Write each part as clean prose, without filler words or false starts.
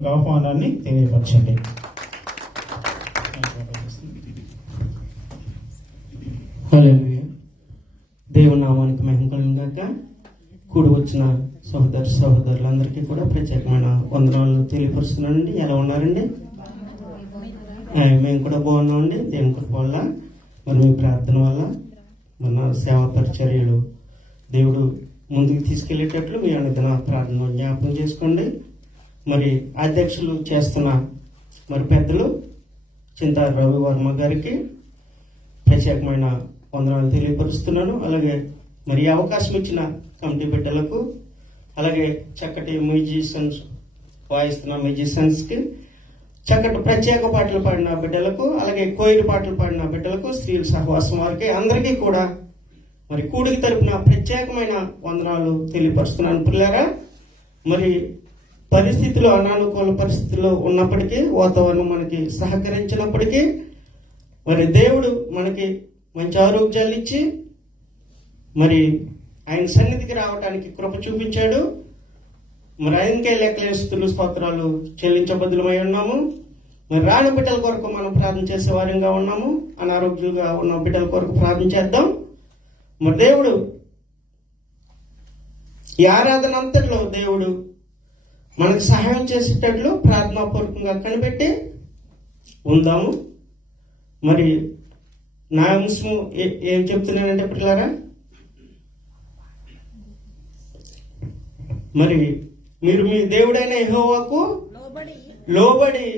ఆహ్వానాన్ని తెలియపరచండి. హల్లెలూయా. దేవుని నామానికి మహిమ కలుగును గాక. కూడి వచ్చిన సహోదరులందరికీ కూడా ప్రత్యేకమైన వందనాలు తెలియపరుస్తున్నానండి. ఎలా ఉన్నారండి? మేము కూడా బాగున్నామండి. దేవుని కృప వల్ల, మరి మీ ప్రార్థన వల్ల మన సేవా పరిచర్యలు దేవుడు ముందుకు తీసుకెళ్లేటట్లు మీ అనుదిన ప్రార్థన జ్ఞాపకం చేసుకోండి. మరి అధ్యక్షులు చేస్తున్న మరి పెద్దలు చింతా రవి వర్మ గారికి ప్రత్యేకమైన వందనాలు తెలియపరుస్తున్నాను. అలాగే మరి అవకాశం ఇచ్చిన కమిటీ బిడ్డలకు, అలాగే చక్కటి మ్యూజిషియన్స్ వాయిస్తున్న మ్యూజిషియన్స్కి, చక్కటి ప్రత్యేక పాటలు పాడిన బిడ్డలకు, అలాగే కోయిల పాటలు పాడిన బిడ్డలకు, స్త్రీల సహవాసం వారికి అందరికీ కూడా మరి కూడికి తరపున ప్రత్యేకమైన వందనాలు తెలియపరుస్తున్నాను. పిల్లారా, మరి పరిస్థితులు అనానుకూల పరిస్థితుల్లో ఉన్నప్పటికీ, వాతావరణం మనకి సహకరించినప్పటికీ, మరి దేవుడు మనకి మంచి ఆరోగ్యాలు ఇచ్చి మరి ఆయన సన్నిధికి రావడానికి కృప చూపించాడు. మరి ఆయనకే లెక్కలేస్తులు స్తోత్రాలు చెల్లించబద్దులమై ఉన్నాము. మరి రాని బిడ్డల కొరకు మనం ప్రార్థన చేసే వారంగా ఉన్నాము. అనారోగ్యంగా ఉన్న బిడ్డల కొరకు ప్రార్థన చేద్దాం. మరి దేవుడు ఈ ఆరాధన అంతట్లో దేవుడు మనకు సహాయం చేసేటట్లు ప్రార్థనాపూర్వకంగా కనిపెట్టి ఉందాము. మరి నా అంశం ఏం చెప్తున్నానంటే పిల్లారా, మరి మీరు మీ దేవుడైన యెహోవాకు లోబడి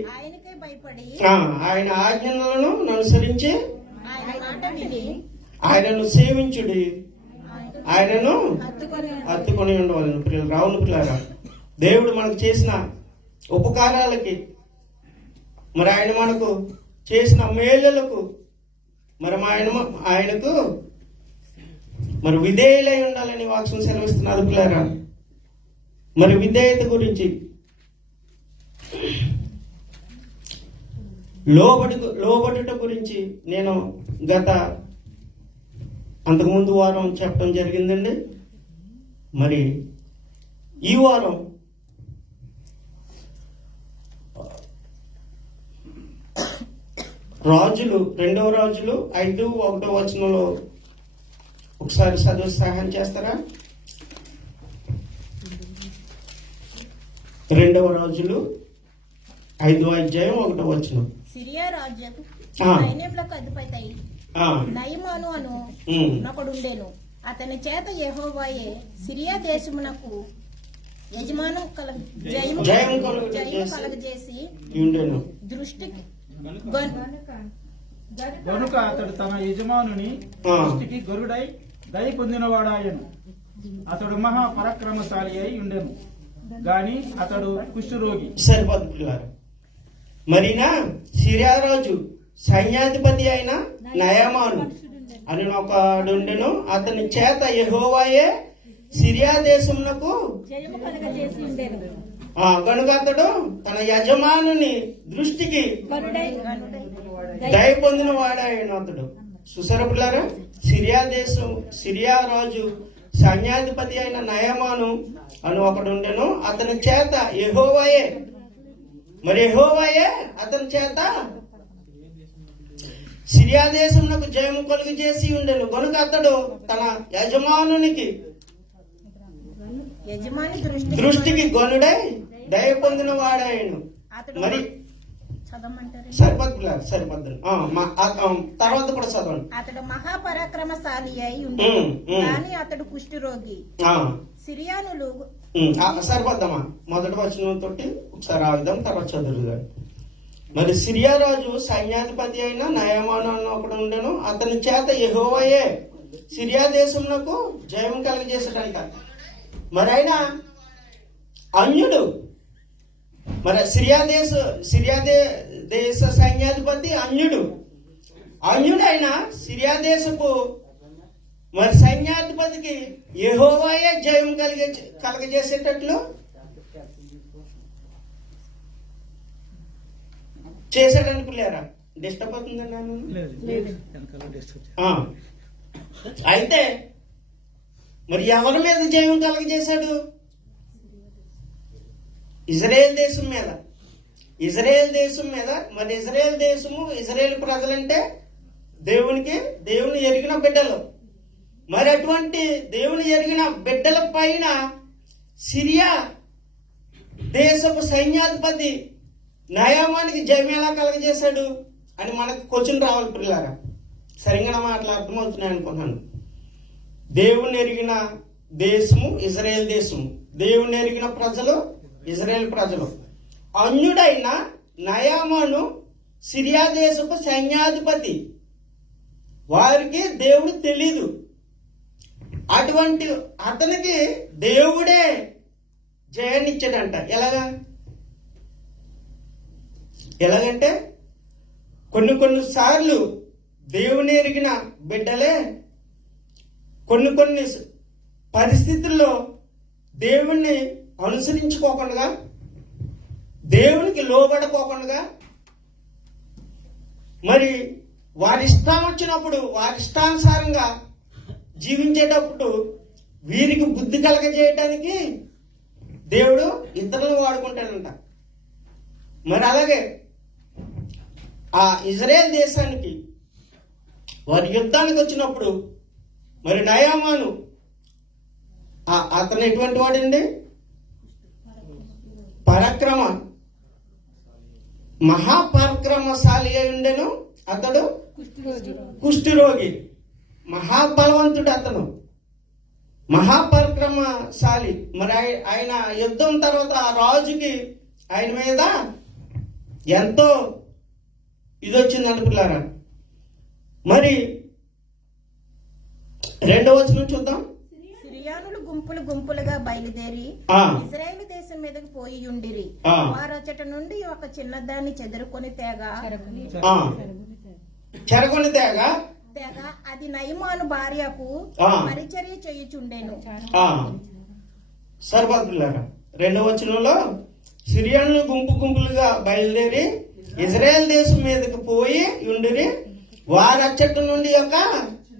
ఆయన ఆజ్ఞలను అనుసరించి ఆయనను సేవించుడి, ఆయనను హత్తుకొని ఉండవాలని పిల్లలు రావును. పిల్లారా, దేవుడు మనకు చేసిన ఉపకారాలకి, మరి ఆయన మనకు చేసిన మేలులకు మరి ఆయనకు మరి విధేయులై ఉండాలని వాక్యం సెలవిస్తున్నారు. పిల్లారా, మరి విధేయత గురించి, లోబడుట గురించి నేను అంతకుముందు వారం చెప్పడం జరిగిందండి. మరి ఈ వారం రాజులు 2వ రాజులు 5:1 వచనంలో ఒకసారి చదువు సహాయం చేస్తారా? 2వ రాజులు 5వ అధ్యాయం 1వ వచనం. సిరియా రాజ్యపు సైన్యములకు అధిపతి నయమాను అను ఒకడుండెను. అతని చేత యెహోవాయే సిరియా దేశమునకు యజమానం జయము కలగజేసి దృష్టికి గనుక అతడు తన యజమానుని దృష్టికి గరుడై దయ పొందినవాడాయను. అతడు మహా పరాక్రమశాలి అయి ఉండెను, గాని అతడు కుష్ఠరోగి. సరిపోతున్నారు. మరినా సిరియా రాజు సైన్యాధిపతి అయిన నయమాను అని ఒకడుండెను. అతని చేత యెహోవాయే సిరియా దేశమునకు గనుక అతడు తన యజమానుని దృష్టికి దయ పొందిన వాడాయను. అతడు సుసరపులారా, సిరియా రాజు సైన్యాధిపతి అయిన నయమాను అని ఒకడుండెను. అతని చేత యెహోవాయే అతని చేత సిరియా దేశమునకు జయము కలుగు చేసి ఉండెను. కనుక అతడు తన యజమానునికి దృష్టికి గనుడై దయ పొందిన వాడాయను. మరి సరిపోద్దు తర్వాత కూడా చదవండి. అతడు మహాపరాక్రమశాలి అయి ఉండెను, కానీ అతడు కుష్ఠరోగి. సిరియానులు సరిపోద్దమ్మా. మొదటి వచనం తోటి ఒకసారి ఆవిధం తర్వాత చదువుదాం. మరి సిరియా రాజు సైన్యాధిపతి అయిన నయమాను అని ఒకడు ఉండెను. అతని చేత యెహోవాయే సిరియా దేశమునకు జయం కలుగజేసాడంట. మరి ఆయన అన్యుడు. మరి సిరియా దేశ సైన్యాధిపతి అన్యుడైన సిరియా దేశపు మరి సైన్యాధిపతికి యెహోవాయే జయం కలగజేసేటట్లు చేశాడని పిల్లారా. డిస్టర్బ్ అవుతుందండి. అయితే మరి ఎవరి మీద జయం కలగజేశాడు? ఇజ్రాయేల్ దేశం మీద. ఇజ్రాయేల్ దేశం మీద, మరి ఇజ్రాయేల్ దేశము, ఇజ్రాయేల్ ప్రజలంటే దేవుని ఎరిగిన బిడ్డలు. మరి అటువంటి దేవుని ఎరిగిన బిడ్డల పైన సిరియా దేశపు సైన్యాధిపతి నయామానికి జయం ఎలా కలగజేశాడు అని మనకు క్వశ్చన్ రావాలి పిల్లలారా. సరిగ్గా మాటలు అర్థమవుతున్నాయి అనుకున్నాను. దేవుని ఎరిగిన దేశము ఇజ్రాయేల్ దేశము, దేవుని ఎరిగిన ప్రజలు ఇజ్రాయేల్ ప్రజలు. అన్యుడైన నయామాను సిరియా దేశపు సైన్యాధిపతి, వారికి దేవుడు తెలీదు. అటువంటి అతనికి దేవుడే జయాన్ని ఇచ్చాడంట. ఎలాగంటే కొన్ని సార్లు దేవుని ఎరిగిన బిడ్డలే కొన్ని పరిస్థితుల్లో దేవుణ్ణి అనుసరించుకోకుండా, దేవునికి లోబడుకోకుండా, మరి వారి ఇష్టం వచ్చినప్పుడు వారి ఇష్టానుసారంగా జీవించేటప్పుడు వీరికి బుద్ధి కలగజేయటానికి దేవుడు ఇతరులను వాడుకుంటాడంట. మరి అలాగే ఆ ఇజ్రాయేల్ దేశానికి వారి యుద్ధానికి వచ్చినప్పుడు మరి నయామాను అతను ఎటువంటి వాడండి? మహాపరాక్రమశాలి అయి ఉండెను. అతడు కుష్ఠరోగి, మహాబలవంతుడు, అతను మహాపరాక్రమశాలి. మరి ఆయన యుద్ధం తర్వాత ఆ రాజుకి ఆయన మీద ఎంతో ఇది వచ్చింది అనుకున్నారా. మరి 2వ వచనం చూద్దాం. సిరియానులు గుంపులుగా బయలుదేరి ఇజ్రాయేలు దేశం మీదకి పోయి ఉండిరి. వారు అచ్చట నుండి ఒక చిన్నదాన్ని చెదరుకొని తెగ అది నయమాను భార్యకు పరిచర్య చేయుచుండెను. సర్వద్రులారా, 2వ వచనంలో సిరియానులు గుంపులుగా బయలుదేరి ఇజ్రాయేల్ దేశం మీదకి పోయి ఉండిరి. వారు అచ్చట నుండి ఒక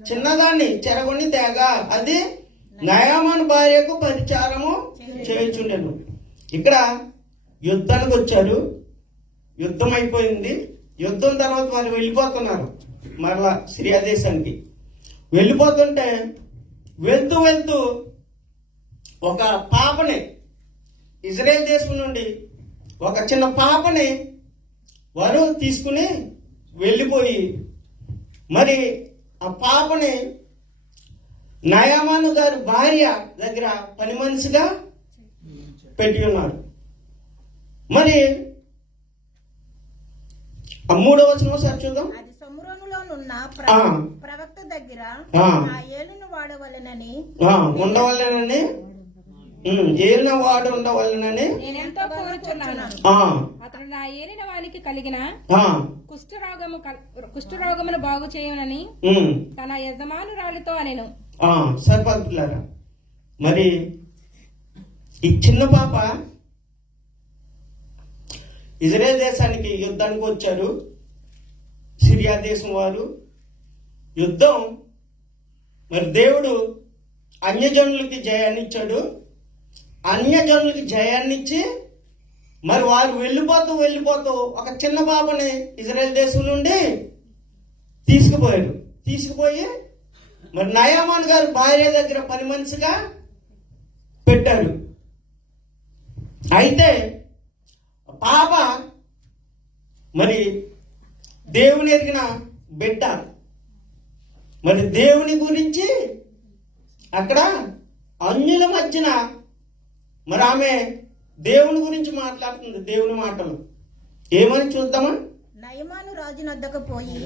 చిన్నదాన్ని చెరగొని తెగ అది నయామాను భార్యకు పరిచారము చేయుచుండెను. ఇక్కడ యుద్ధానికి వచ్చారు, యుద్ధం అయిపోయింది. యుద్ధం తర్వాత వారు వెళ్ళిపోతున్నారు మరలా సిరియా దేశానికి. వెళ్ళిపోతుంటే వెళ్తూ ఒక పాపని, ఇజ్రాయేల్ దేశం నుండి ఒక చిన్న పాపని వారు తీసుకుని వెళ్ళిపోయి, మరి ఆ పాపని నయామాను గారి భార్య దగ్గర పని మనిషిగా పెట్టి ఉన్నారు. మరి 3వ వచనం ఒకసారి చూద్దాం. అది సొమ్రోనులోనున్న ప్రవక్త దగ్గర ఆ ఏలును వాడవలెనని ఏలిన వాడు ఉండవలెనని నేనెంతో కోరుచున్నాను. అతడు నా ఏలిన వానికి కలిగిన కుష్ఠరోగమును బాగు చేయనని తన యజమానురాలితో అనెను. సర్పంచులారా, మరి ఈ చిన్న పాప ఇజ్రాయేల్ దేశానికి యుద్ధానికి వచ్చారు. సిరియా దేశం వారు యుద్ధం, మరి దేవుడు అన్యజనులకి జయాన్ని ఇచ్చాడు. అన్యజనులకి జయాన్ని ఇచ్చి మరి వారు వెళ్ళిపోతూ ఒక చిన్న పాపని ఇజ్రాయేల్ దేశం నుండి తీసుకుపోయి మరి నయామాను గారు భార్య దగ్గర పని మనిషిగా పెట్టారు. అయితే పాప మరి దేవుని ఎరిగిన బిడ్డ, మరి దేవుని గురించి అక్కడ అన్యుల మధ్యన మరి ఆమె దేవుని గురించి మాట్లాడుతుంది. దేవుని మాటలు ఏమని చూద్దామా? నయమాను రాజు నద్దకు పోయి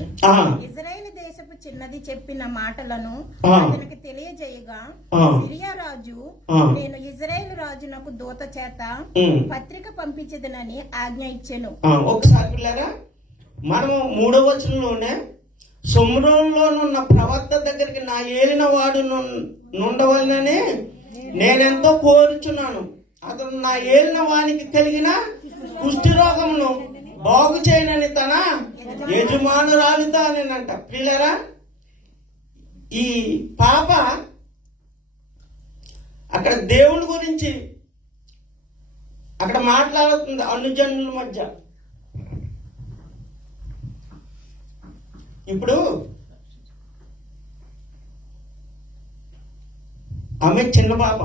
ఇజ్రాయేల్ దేశపు చిన్నది చెప్పిన మాటలను అతనికి తెలియజేయగా సిరియా రాజు నేను ఇజ్రాయేల్ రాజునకు దూత చేత పత్రిక పంపించదనని ఆజ్ఞ ఇచ్చెను. ఒకసారి పిల్లరా, మనము 3వ వచనంలోనే సొమ్రోనులోనున్న ప్రవక్త దగ్గరికి నా ఏలిన వాడు నుండవలనని నేనెంతో కోరుచున్నాను. అతను నా ఏలిన వానికి కలిగిన కుష్ఠరోగమును బాగు చేయనని తన యజమానురాలితో అనేనంట. పిల్లరా, ఈ పాప అక్కడ దేవుని గురించి అక్కడ మాట్లాడుతుంది. అనుజనుల మధ్య ఇప్పుడు ఆమె చిన్న పాప,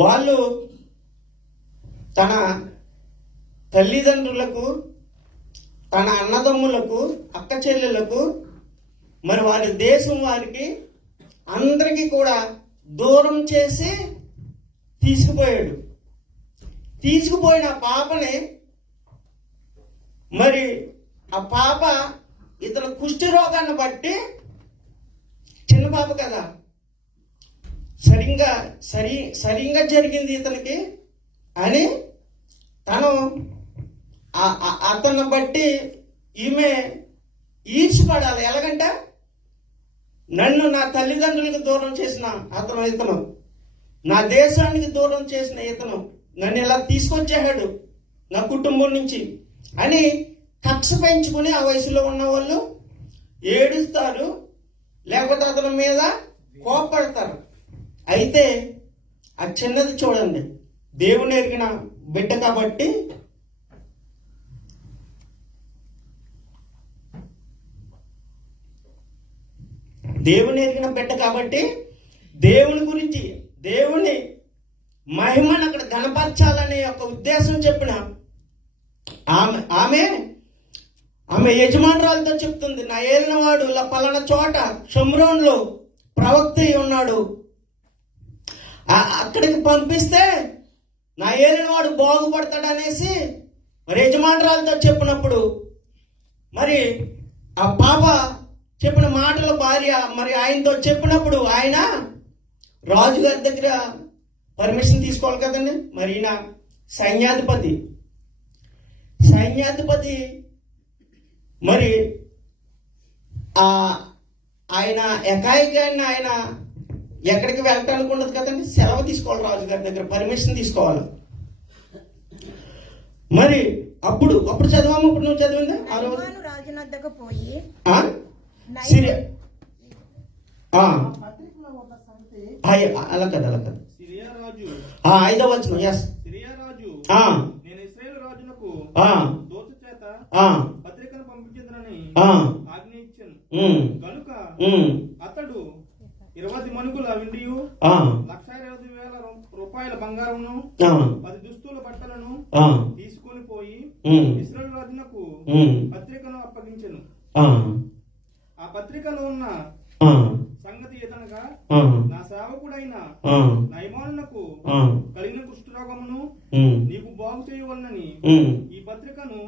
వాళ్ళు తన తల్లిదండ్రులకు, తన అన్నదమ్ములకు, అక్క చెల్లెలకు, మరి వారి దేశం వారికి అందరికీ కూడా దూరం చేసి తీసుకుపోయాడు. తీసుకుపోయిన ఆ పాపని, మరి ఆ పాప ఇతను కుష్టి రోగాన్ని బట్టి, చిన్న పాప కదా, సరిగ్గా జరిగింది ఇతనికి అని తను అతన్ని బట్టి ఈమె ఈడ్చిపడాలి. ఎలాగంట, నన్ను నా తల్లిదండ్రులకు దూరం చేసిన ఇతను, నా దేశానికి దూరం చేసిన ఇతను నన్ను ఇలా తీసుకొచ్చేసాడు నా కుటుంబం నుంచి అని కక్ష పెంచుకుని ఆ వయసులో ఉన్న వాళ్ళు ఏడుస్తారు, లేకపోతే అతని మీద కోపడతారు. అయితే ఆ చిన్నది చూడండి, దేవుని ఎరిగిన బిడ్డ కాబట్టి దేవుని గురించి, దేవుని మహిమను అక్కడ గణపరచాలనే ఒక ఉద్దేశం చెప్పిన ఆమె యజమానురాలతో చెప్తుంది, నా ఏలినవాడు పలానా చోట షమ్రోన్లో ప్రవక్త ఉన్నాడు, అక్కడికి పంపిస్తే నా ఏలినవాడు బాగుపడతాడు అనేసి మరి యజమానురాలతో చెప్పినప్పుడు, మరి ఆ పాప చెప్పిన మాటల భార్య మరి ఆయనతో చెప్పినప్పుడు ఆయన రాజుగారి దగ్గర పర్మిషన్ తీసుకోవాలి కదండి. మరి ఈయన సైన్యాధిపతి మరి ఆయన ఎకాయికాన్ని ఆయన ఎక్కడికి వెళ్ళటానికి ఉండదు కదండి, సెలవు తీసుకోవాలి, రాజుగారి దగ్గర పర్మిషన్ తీసుకోవాలి. మరి అప్పుడు చదవాము, ఇప్పుడు నువ్వు చదివిందా? రాజునద్దకు పోయి అలా కదా 5వ వచనం. ఎస్, నేను ఇశ్రాయేలు రాజునకు దూత చేత పత్రికను పంపించదనని ఆజ్ఞ ఇచ్చాను కనుక అతడు 20 మణుగుల వెండియు 1,20,000 రూపాయల బంగారమును 10 దుస్తుల బట్టలను తీసుకొని పోయి ఇశ్రాయేలు రాజునకు పత్రికను అప్పగించెను. ఆ పత్రికలో ఉన్న సంగతి ఏదనగా, నా సేవకుడైన నయమానునకు కలిగిన కుష్ఠరోగమును నీకు బాగు చేయవలనని ఈ పత్రికను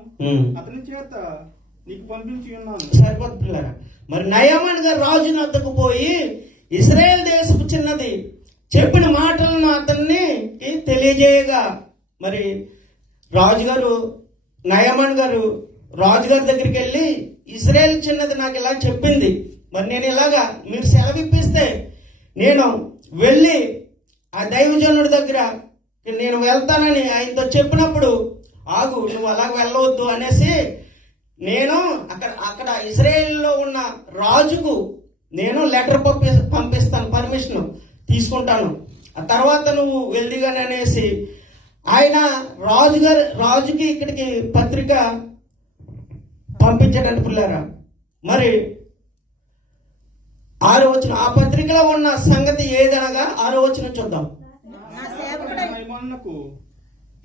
అతని చేత నీకు పంపించి ఉన్నాను. సరిపోతున్నారా? మరి నయమాన్ గారు రాజు వద్దకు పోయి ఇశ్రాయేల్ దేశపు చిన్నది చెప్పిన మాటలను అతన్ని తెలియజేయగా, మరి రాజుగారు నయమాన్ గారు రాజుగారి దగ్గరికి వెళ్ళి, ఇశ్రాయేల్ చిన్నది నాకు ఇలా చెప్పింది, మరి నేను ఇలాగా మీరు సెలవు ఇప్పిస్తే నేను వెళ్ళి ఆ దైవజనుడి దగ్గర నేను వెళ్తానని ఆయనతో చెప్పినప్పుడు, ఆగు, నువ్వు అలాగ వెళ్ళవద్దు అనేసి నేను అక్కడ ఇశ్రాయేల్లో ఉన్న రాజుకు నేను లెటర్ పంపిస్తాను, పర్మిషన్ తీసుకుంటాను, ఆ తర్వాత నువ్వు వెళ్దిగాని అనేసి ఆయన రాజుకి ఇక్కడికి పత్రిక పంపించడానికి పిల్లారా. మరి 6వ వచనం, ఆ పత్రికలో ఉన్న సంగతి ఏదనగా 6వ వచనం చూద్దాం.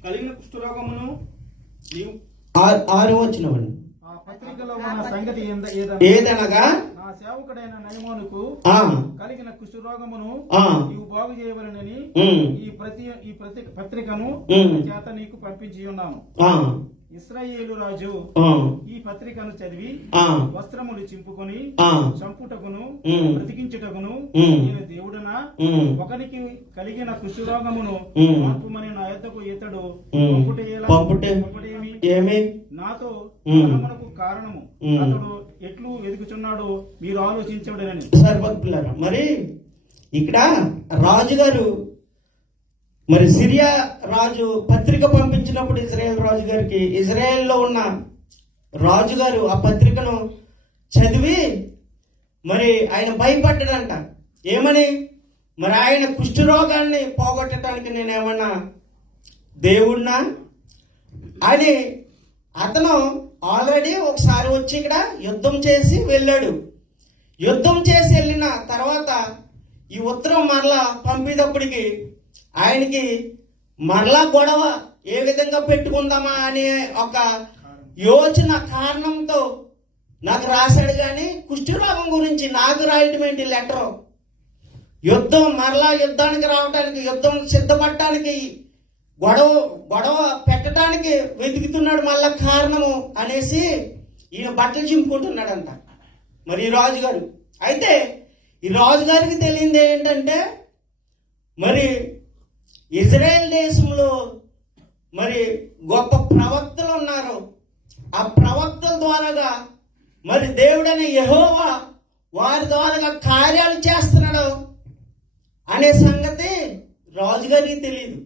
కలిగిన కుష్ఠరోగమును 6వ వచనం అండి. ఆ పత్రికలో ఉన్న సంగతి ఏదనగా, నా సేవకుడైన నయమానుకు కలిగిన కుష్ఠరోగమును నీవు బాగు చేయవలనని ఈ పత్రికను చేత నీకు పంపించి ఉన్నాను. ఇశ్రాయేలు రాజు ఈ పత్రికను చదివి వస్త్రములు చింపుకొని చంపుటకును బ్రతికించుటకును నేను దేవుడనా, ఒకనికి కలిగిన కుష్ఠరోగమును మార్పుమని నా యొద్దకు ఇతడు పంపుటేమి నాతో మనకు కారణము, అతడు ఎట్లు వెతుకుచున్నాడో మీరు ఆలోచించడని. సరిపోతున్నారా? మరి ఇక్కడ రాజుగారు మరి సిరియా రాజు పత్రిక పంపించినప్పుడు ఇజ్రాయెల్ రాజు గారికి, ఇజ్రాయెల్లో ఉన్న రాజుగారు ఆ పత్రికను చదివి మరి ఆయన భయపడ్డాడంట. ఏమని? మరి ఆయన కుష్ఠరోగాన్ని పోగొట్టడానికి నేనేమన్నా దేవుణ్ణా అని అతను ఆల్రెడీ ఒకసారి వచ్చి ఇక్కడ యుద్ధం చేసి వెళ్ళాడు. యుద్ధం చేసి వెళ్ళిన తర్వాత ఈ ఉత్తరం మరలా పంపేటప్పటికి ఆయనకి మరలా గొడవ ఏ విధంగా పెట్టుకుందామా అనే ఒక యోచన కారణంతో నాకు రాశాడు. కానీ కుష్ఠరోగం గురించి నాకు రాయటం ఏంటి లెటరు? యుద్ధం మరలా యుద్ధానికి రావడానికి, యుద్ధం సిద్ధపడటానికి, గొడవ పెట్టడానికి వెతుకుతున్నాడు మళ్ళా కారణము అనేసి ఈయన బట్టలు చింపుకుంటున్నాడంట మరి ఈ రాజుగారు. అయితే ఈ రాజుగారికి తెలియంది ఏంటంటే మరి ఇజ్రాయెల్ దేశంలో మరి గొప్ప ప్రవక్తలు ఉన్నారు. ఆ ప్రవక్తల ద్వారాగా మరి దేవుడనే యెహోవా వారి ద్వారాగా కార్యాలు చేస్తున్నాడు అనే సంగతి రాజుగారికి తెలియదు.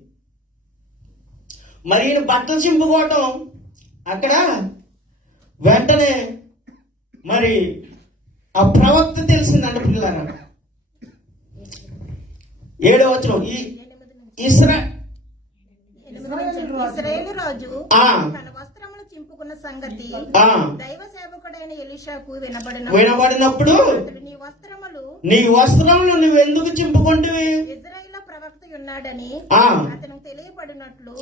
మరి ఈయన బట్టలు చింపుకోవటం అక్కడ వెంటనే మరి ఆ ప్రవక్త తెలిసిందంట పిల్లలు. 7వ వచనం ఇశ్రాయేలు రాజు తన వస్త్రములు చింపుకున్న సంగతి దైవ సేవకుడైన ఎలీషాకు వినబడినప్పుడు నీ వస్త్రములు నువ్వు ఎందుకు చింపుకుంటువి? ఇశ్రాయేలు ప్రవక్త ఉన్నాడని అతను తెలియబడినట్లు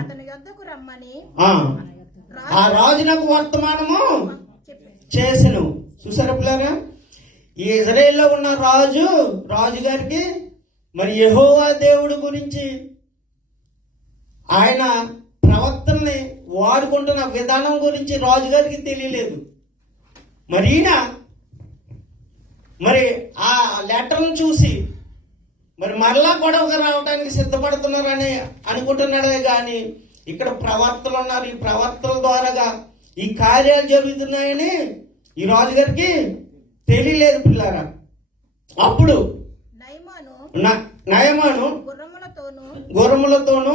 అతని యొద్దకు రమ్మని ఆ రాజు నాకు వర్తమానము చేసెను. చూసారా పిల్లరా, ఈ ఇజ్రాయేల్లో ఉన్న రాజు గారికి మరి యెహోవా దేవుడు గురించి ఆయన ప్రవక్తల్ని వాడుకుంటున్న విధానం గురించి రాజుగారికి తెలియలేదు. మరి ఈయన మరి ఆ లెటర్ను చూసి మరి మరలా గొడవగా రావడానికి సిద్ధపడుతున్నారని అనుకుంటున్నాడే కానీ ఇక్కడ ప్రవర్తలు ఉన్నారు, ఈ ప్రవర్తల ద్వారాగా ఈ కార్యాలు జరుగుతున్నాయని ఈ రాజుగారికి తెలియలేదు పిల్లారా. అప్పుడు నయమాను గుర్రములతోనూ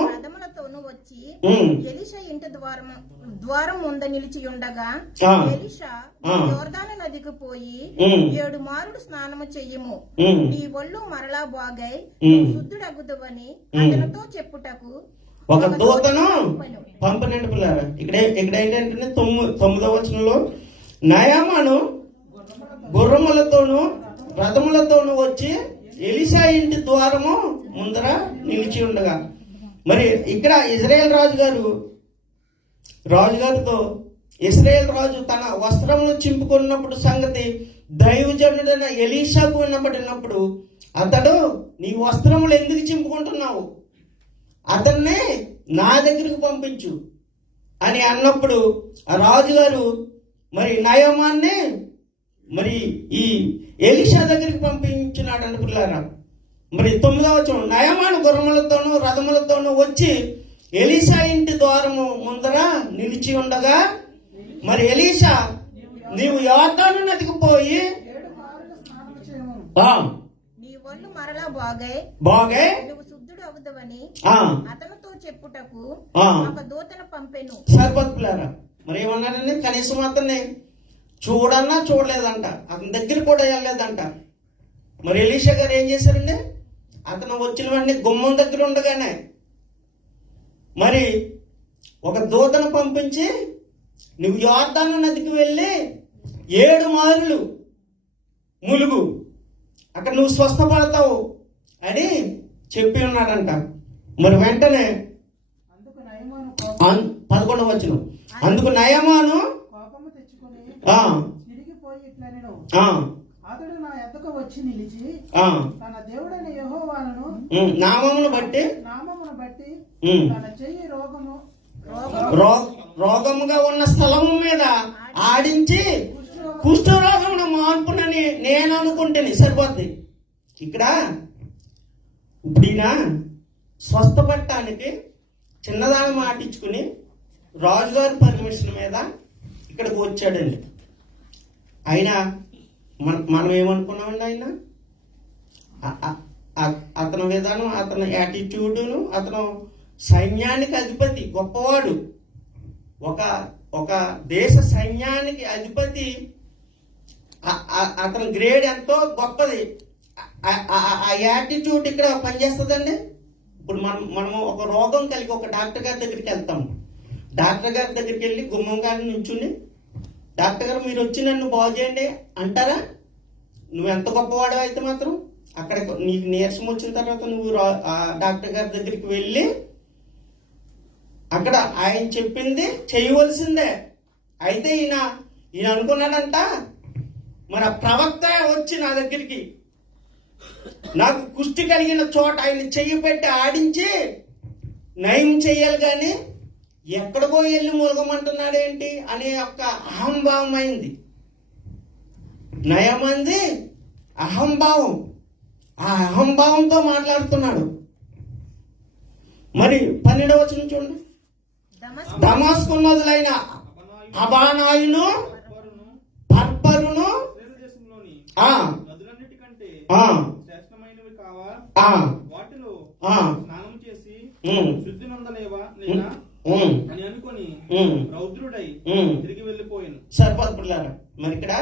వచ్చి ఎలీషా ఇంటి ద్వారం ముంద నిలిచి ఉండగా ఎలీషా యోర్దాను నదికి పోయి 7 మారులు స్నానము చెయ్యము, నీ ఒళ్ళు మరలా బాగై శుద్ధుడగుదువని అతనితో చెప్పుటకు ఒక దూతను పంపనండి పిల్లారా. ఇక్కడ ఏంటంటే 9వ వచనంలో నయమాను గుర్రములతోనూ రథములతోనూ వచ్చి ఎలీషా ఇంటి ద్వారము ముందర నిలిచి ఉండగా మరి ఇక్కడ ఇజ్రాయేల్ రాజుగారితో ఇజ్రాయేల్ రాజు తన వస్త్రములు చింపుకున్నప్పుడు సంగతి దైవజనుడైన ఎలీషాకు వినబడినప్పుడు అతడు నీ వస్త్రములు ఎందుకు చింపుకుంటున్నావు, అతన్నే నా దగ్గరికి పంపించు అని అన్నప్పుడు ఆ రాజుగారు మరి నయమాన్ని మరి ఈ ఎలీషా దగ్గరికి పంపించినాడు అనుకున్నారా. మరి 9వ వచనం నయమాను గుర్రములతోనూ రథములతోనూ వచ్చి ఎలీషా ఇంటి ద్వారము ముందర నిలిచి ఉండగా మరి ఎలీషా నీవు యోర్దాను నదికి పోయి నీ ఒళ్ళు మరలా బాగై నువ్వు శుద్ధుడు అవుదవని అతనితో చెప్పుటకు ఒక దూతను పంపెను. సరిపోతులారా మరి ఏమన్నాడండి, కనీసం అతన్ని చూడన్నా చూడలేదంట, అతని దగ్గర కూడా వెళ్ళలేదంట. మరి ఎలీషా గారు ఏం చేశారండి, అతను వచ్చిన వాడిని గుమ్మం దగ్గర ఉండగానే మరి ఒక దూతను పంపించి నువ్వు యోర్దాను నదికి వెళ్ళి 7 మారులు ములుగు, అక్కడ నువ్వు స్వస్థపడతావు అని చెప్పి ఉన్నాడంట. మరి వెంటనే 11వ వచనం అందుకు నయమాను అతడు నా ఎద్దకు వచ్చి నిలిచి తన దేవుడైన యెహోవాను నామమును బట్టి తన చెయ్యి రోగముగా ఉన్న స్థలము మీద ఆడించి కుష్ఠరోగమును మార్పునని నేను అనుకుంటేనే సరిపోద్ది. ఇక్కడ ఇప్పుడు ఈయన స్వస్థపడటానికి చిన్నదాని మాటించుకుని రాజుగారి పర్మిషన్ మీద ఇక్కడికి వచ్చాడండి. అయినా మనం ఏమనుకున్నామండి, ఆయన అతని విధానం, అతని యాటిట్యూడును, అతను సైన్యానికి అధిపతి, గొప్పవాడు, ఒక దేశ సైన్యానికి అధిపతి, అతని గ్రేడ్ ఎంతో గొప్పది. ఆ యాటిట్యూడ్ ఇక్కడ పనిచేస్తుందండి. ఇప్పుడు మనము ఒక రోగం కలిగి ఒక డాక్టర్ గారి దగ్గరికి వెళ్తాం. డాక్టర్ గారి దగ్గరికి వెళ్ళి గుమ్మం గారిని నుంచుని, డాక్టర్ గారు మీరు వచ్చి నన్ను బాగు చేయండి అంటారా? నువ్వు ఎంత గొప్పవాడు అయితే మాత్రం అక్కడ నీకు నీరసం వచ్చిన తర్వాత నువ్వు ఆ డాక్టర్ గారి దగ్గరికి వెళ్ళి అక్కడ ఆయన చెప్పింది చేయవలసిందే. అయితే ఈయన అనుకున్నాడంట, మన ప్రవక్త వచ్చి నా దగ్గరికి నాకు కుష్టి కలిగిన చోట ఆయన చెయ్యి పెట్టి ఆడించి నయం చెయ్యాలి కానీ ఎక్కడికో వెళ్ళి మూలగమంటున్నాడేంటి అనే ఒక అహంభావం అయింది. నయమంది అహంభావం. ఆ అహంభావంతో మాట్లాడుతున్నాడు. మరి 12వ వచనం చూడండి. దమస్కు మొదలైన అబానాయును పర్పరును శ్రేష్టమైనవి కావా, వాటిలో స్నానం చేసి శుద్ధి నొందలేవా లేదా అని అనుకొని రౌద్రుడై తిరిగి వెళ్ళిపోయాను. సరిపోతున్నారా? మరి ఇక్కడ